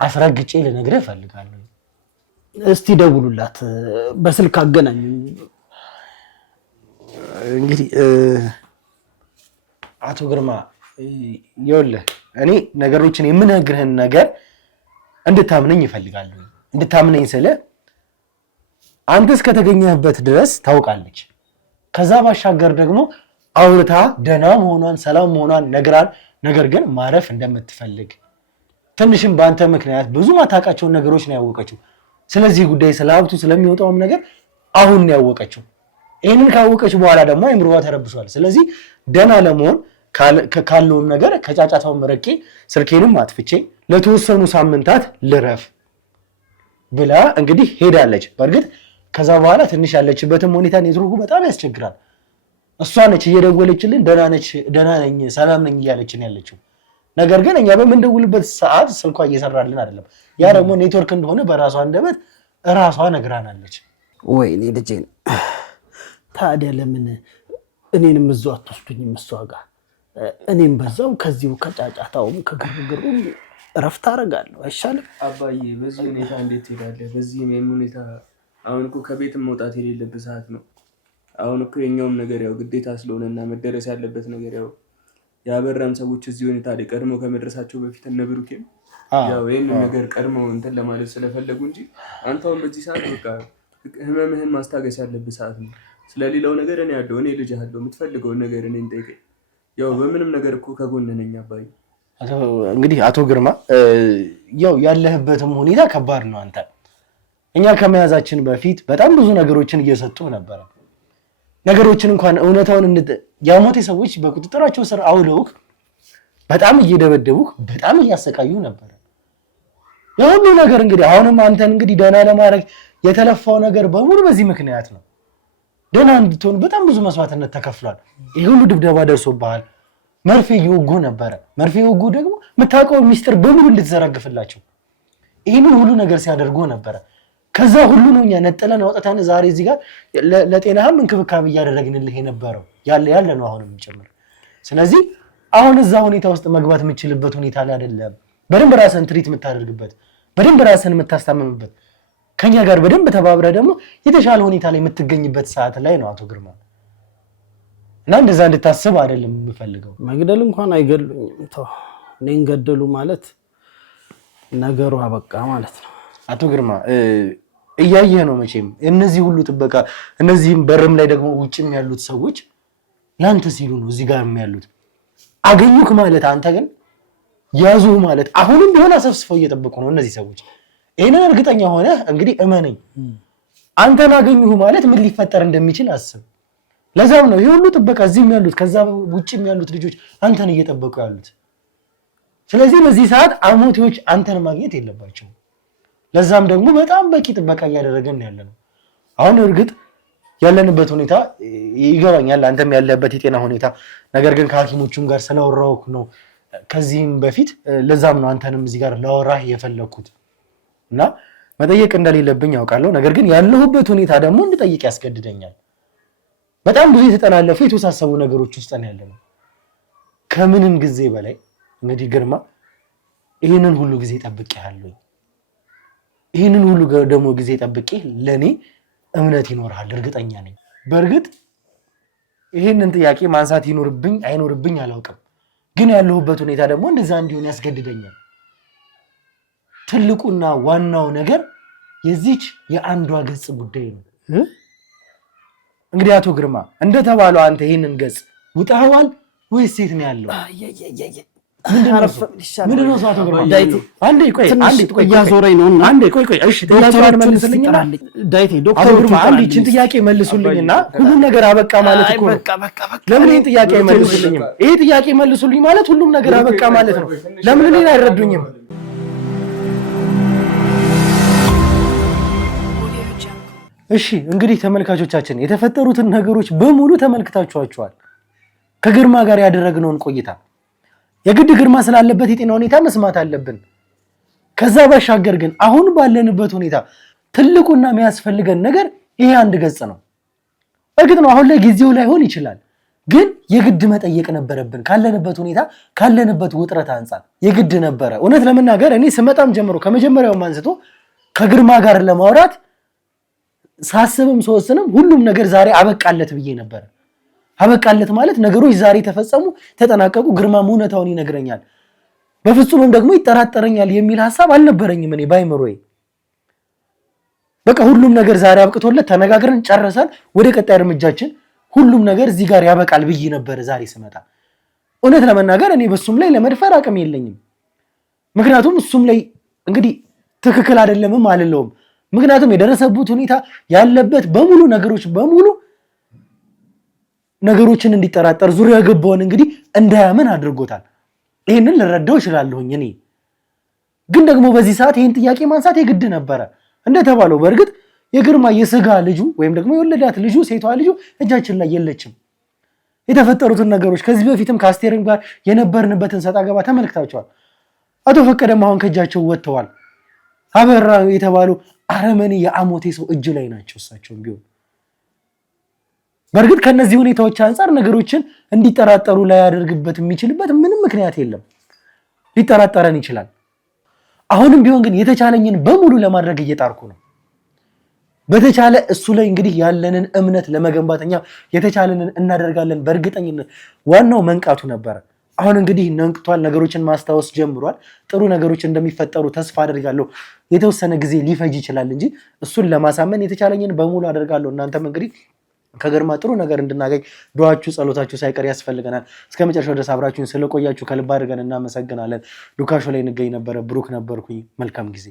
አስረግጬ ልነግርህ እፈልጋለሁ። እስቲ ደውሉላት፣ በስልክ አገናኙ። እንግዲህ አቶ ግርማ ይኸውልህ እኔ ነገሮችን የምነግርህን ነገር እንድታምነኝ ይፈልጋለሁ። እንድታምነኝ ስለ አንተ እስከተገኘህበት ድረስ ታውቃለች። ከዛ ባሻገር ደግሞ አውርታ ደህና መሆኗን ሰላም መሆኗን ነግራን፣ ነገር ግን ማረፍ እንደምትፈልግ ትንሽም በአንተ ምክንያት ብዙ ማታውቃቸውን ነገሮች ነው ያወቀችው። ስለዚህ ጉዳይ ስለ ሀብቱ ስለሚወጣውም ነገር አሁን ነው ያወቀችው። ይህንን ካወቀች በኋላ ደግሞ አይምሮዋ ተረብሿል። ስለዚህ ደህና ለመሆን ካለውን ነገር ከጫጫታው መረቄ ስልኬንም አጥፍቼ ለተወሰኑ ሳምንታት ልረፍ ብላ እንግዲህ ሄዳለች። በእርግጥ ከዛ በኋላ ትንሽ ያለችበትም ሁኔታ ኔትወርኩ በጣም ያስቸግራል። እሷ ነች እየደወለችልን ደህና ነኝ ሰላም ነኝ እያለችን ያለችው። ነገር ግን እኛ በምንደውልበት ሰዓት ስልኳ እየሰራልን አይደለም። ያ ደግሞ ኔትወርክ እንደሆነ በራሷ አንደበት እራሷ ነግራናለች። ወይኔ ልጄን ታዲያ ለምን እኔንም እዛው አትወስዱኝም እሷ ጋር? እኔም በዛው ከዚሁ ከጫጫታውም ከግርግሩም እረፍት አደርጋለሁ አይሻልም? አባዬ በዚህ ሁኔታ እንዴት ትሄዳለህ? በዚህ ሁኔታ አሁን እኮ ከቤትም መውጣት የሌለበት ሰዓት ነው። አሁን እኮ የኛውም ነገር ያው ግዴታ ስለሆነና መደረስ ያለበት ነገር ያው ያበራም ሰዎች እዚህ ሁኔታ ላይ ቀድመው ከመድረሳቸው በፊት እነ ብሩኬም ያው ይህንን ነገር ቀድመው እንትን ለማለት ስለፈለጉ እንጂ አንተ አሁን በዚህ ሰዓት በቃ ህመምህን ማስታገስ ያለብህ ሰዓት ነው። ስለሌላው ነገር እኔ ያለው እኔ ልጅ አለው የምትፈልገውን ነገር እኔን ጠይቀኝ። ያው በምንም ነገር እኮ ከጎን ነኝ አባዬ። እንግዲህ አቶ ግርማ ያው ያለህበትም ሁኔታ ከባድ ነው። አንተ እኛ ከመያዛችን በፊት በጣም ብዙ ነገሮችን እየሰጡ ነበረ። ነገሮችን እንኳን እውነታውን ያሞቴ ሰዎች በቁጥጥራቸው ስር አውለውክ በጣም እየደበደቡክ በጣም እያሰቃዩ ነበር። የሁሉ ነገር እንግዲህ አሁንም አንተን እንግዲህ ደህና ለማድረግ የተለፋው ነገር በሙሉ በዚህ ምክንያት ነው። ደህና እንድትሆን በጣም ብዙ መስዋዕትነት ተከፍሏል። ይህ ሁሉ ድብደባ ደርሶብሃል። መርፌ እየወጉ ነበረ። መርፌ እየወጉ ደግሞ የምታውቀው ሚስጥር በሙሉ እንድትዘረግፍላቸው ይህንን ሁሉ ነገር ሲያደርጉ ነበረ። ከዛ ሁሉ ነው እኛ ነጥለን አውጥተን ዛሬ እዚህ ጋር ለጤናህም እንክብካቤ እያደረግንልህ የነበረው ያለ ነው አሁንም ጭምር። ስለዚህ አሁን እዛ ሁኔታ ውስጥ መግባት የምችልበት ሁኔታ ላይ አይደለም። በደንብ ራስን ትሪት የምታደርግበት፣ በደንብ ራስን የምታስታምምበት፣ ከኛ ጋር በደንብ ተባብረ ደግሞ የተሻለ ሁኔታ ላይ የምትገኝበት ሰዓት ላይ ነው አቶ ግርማ። እና እንደዛ እንድታስብ አይደለም የምፈልገው። መግደል እንኳን አይገሉኝም። ተው እኔን ገደሉ ማለት ነገሩ አበቃ ማለት ነው። አቶ ግርማ እያየህ ነው መቼም እነዚህ ሁሉ ጥበቃ፣ እነዚህም በርም ላይ ደግሞ ውጭም ያሉት ሰዎች ላንተ ሲሉ ነው እዚህ ጋር ያሉት። አገኙክ ማለት አንተ ግን ያዙህ ማለት አሁንም ቢሆን አሰፍስፈው እየጠበቁ ነው እነዚህ ሰዎች። ይሄንን እርግጠኛ ሆነ እንግዲህ እመነኝ፣ አንተን አገኙህ ማለት ምን ሊፈጠር እንደሚችል አስብ። ለዛም ነው ይሄ ሁሉ ጥበቃ እዚህም ያሉት ከዛ ውጭም ያሉት ልጆች አንተን እየጠበቁ ያሉት። ስለዚህ በዚህ ሰዓት አሞቴዎች አንተን ማግኘት የለባቸውም። ለዛም ደግሞ በጣም በቂ ጥበቃ እያደረገን ያለነው። አሁን እርግጥ ያለንበት ሁኔታ ይገባኛል፣ አንተም ያለበት የጤና ሁኔታ። ነገር ግን ከሐኪሞቹም ጋር ስለወራሁህ ነው ከዚህም በፊት ለዛም ነው አንተንም እዚህ ጋር ላወራህ የፈለኩት እና መጠየቅ እንደሌለብኝ ያውቃለሁ። ነገር ግን ያለሁበት ሁኔታ ደግሞ እንድጠይቅ ያስገድደኛል። በጣም ብዙ የተጠላለፉ የተወሳሰቡ ነገሮች ውስጥ ነው ያለነው። ከምንም ጊዜ በላይ እንግዲህ ግርማ ይህንን ሁሉ ጊዜ ጠብቄሃለሁ። ይህንን ሁሉ ደግሞ ጊዜ ጠብቄ ለኔ እምነት ይኖርሃል እርግጠኛ ነኝ። በእርግጥ ይህንን ጥያቄ ማንሳት ይኖርብኝ አይኖርብኝ አላውቅም፣ ግን ያለሁበት ሁኔታ ደግሞ እንደዛ እንዲሆን ያስገድደኛል። ትልቁና ዋናው ነገር የዚች የአንዷ ገጽ ጉዳይ ነው። እንግዲህ አቶ ግርማ እንደተባለው አንተ ይህንን ገጽ ውጣዋል ወይስ ሴት ነው ያለው? ምንድነው ሰው? አቶ ግርማ አንዴ ቆይ እያዞረኝ ነው። አንዴ ቆይ እሺ፣ ዶክተር መልስልኝና ዳይቴ ዶክተር ግርማ አንዴ እቺን ጥያቄ መልሱልኝና ሁሉም ነገር አበቃ ማለት እኮ ነው። ለምን ይሄን ጥያቄ መልሱልኝም? ይሄ ጥያቄ መልሱልኝ ማለት ሁሉም ነገር አበቃ ማለት ነው። ለምን እኔን አይረዱኝም? እሺ እንግዲህ ተመልካቾቻችን የተፈጠሩትን ነገሮች በሙሉ ተመልክታችኋቸዋል። ከግርማ ጋር ያደረግነውን ቆይታ የግድ ግርማ ስላለበት የጤና ሁኔታ መስማት አለብን። ከዛ ባሻገር ግን አሁን ባለንበት ሁኔታ ትልቁና የሚያስፈልገን ነገር ይሄ አንድ ገጽ ነው። እርግጥ ነው አሁን ላይ ጊዜው ላይሆን ይችላል፣ ግን የግድ መጠየቅ ነበረብን። ካለንበት ሁኔታ ካለንበት ውጥረት አንጻር የግድ ነበረ። እውነት ለመናገር እኔ ስመጣም ጀምሮ ከመጀመሪያውም አንስቶ ከግርማ ጋር ለማውራት ሳስብም ስወስንም ሁሉም ነገር ዛሬ አበቃለት ብዬ ነበር። አበቃለት ማለት ነገሮች ዛሬ ተፈጸሙ፣ ተጠናቀቁ፣ ግርማም እውነታውን ይነግረኛል፣ በፍጹምም ደግሞ ይጠራጠረኛል የሚል ሐሳብ አልነበረኝም እኔ ባይመሮዬ። በቃ ሁሉም ነገር ዛሬ አብቅቶለት ተነጋግረን ጨርሰን ወደ ቀጣይ እርምጃችን ሁሉም ነገር እዚህ ጋር ያበቃል ብዬ ነበር ዛሬ ስመጣ። እውነት ለመናገር እኔ በሱም ላይ ለመድፈር አቅም የለኝም። ምክንያቱም እሱም ላይ እንግዲህ ትክክል አይደለምም አልለውም። ምክንያቱም የደረሰበት ሁኔታ ያለበት በሙሉ ነገሮችን እንዲጠራጠር ዙሪያ ገባውን እንግዲህ እንዳያምን አድርጎታል። ይሄንን ልረዳው እችላለሁኝ እኔ። ግን ደግሞ በዚህ ሰዓት ይሄን ጥያቄ ማንሳት የግድ ነበረ። እንደተባለው በእርግጥ የግርማ የስጋ ልጁ ወይም ደግሞ የወለዳት ልጁ ሴቷ ልጁ እጃችን ላይ የለችም። የተፈጠሩትን ነገሮች ከዚህ በፊትም ከአስቴርም ጋር የነበርንበትን ሰጣ ገባ ተመልክታቸዋል። አቶ ፈቀደም አሁን ከእጃቸው ወጥተዋል። አበራ የተባሉ አረመኔ የአሞቴ ሰው እጅ ላይ ናቸው እሳቸውም ቢሆን። በእርግጥ ከነዚህ ሁኔታዎች አንፃር ነገሮችን እንዲጠራጠሩ ላይ ያደርግበት የሚችልበት ምንም ምክንያት የለም። ሊጠራጠረን ይችላል። አሁንም ቢሆን ግን የተቻለኝን በሙሉ ለማድረግ እየጣርኩ ነው። በተቻለ እሱ ላይ እንግዲህ ያለንን እምነት ለመገንባተኛ የተቻለንን እናደርጋለን በእርግጠኝነት። ዋናው መንቃቱ ነበረ። አሁን እንግዲህ ነንቅቷል፣ ነገሮችን ማስታወስ ጀምሯል። ጥሩ ነገሮች እንደሚፈጠሩ ተስፋ አደርጋለሁ። የተወሰነ ጊዜ ሊፈጅ ይችላል እንጂ እሱን ለማሳመን የተቻለኝን በሙሉ አደርጋለሁ። እናንተም እንግዲህ ከግርማ ጥሩ ነገር እንድናገኝ ዱዓችሁ፣ ጸሎታችሁ ሳይቀር ያስፈልገናል። እስከ መጨረሻው ድረስ አብራችሁን ስለቆያችሁ ከልብ አድርገን እናመሰግናለን። ሉካሾ ላይ እንገኝ ነበረ። ብሩክ ነበርኩኝ። መልካም ጊዜ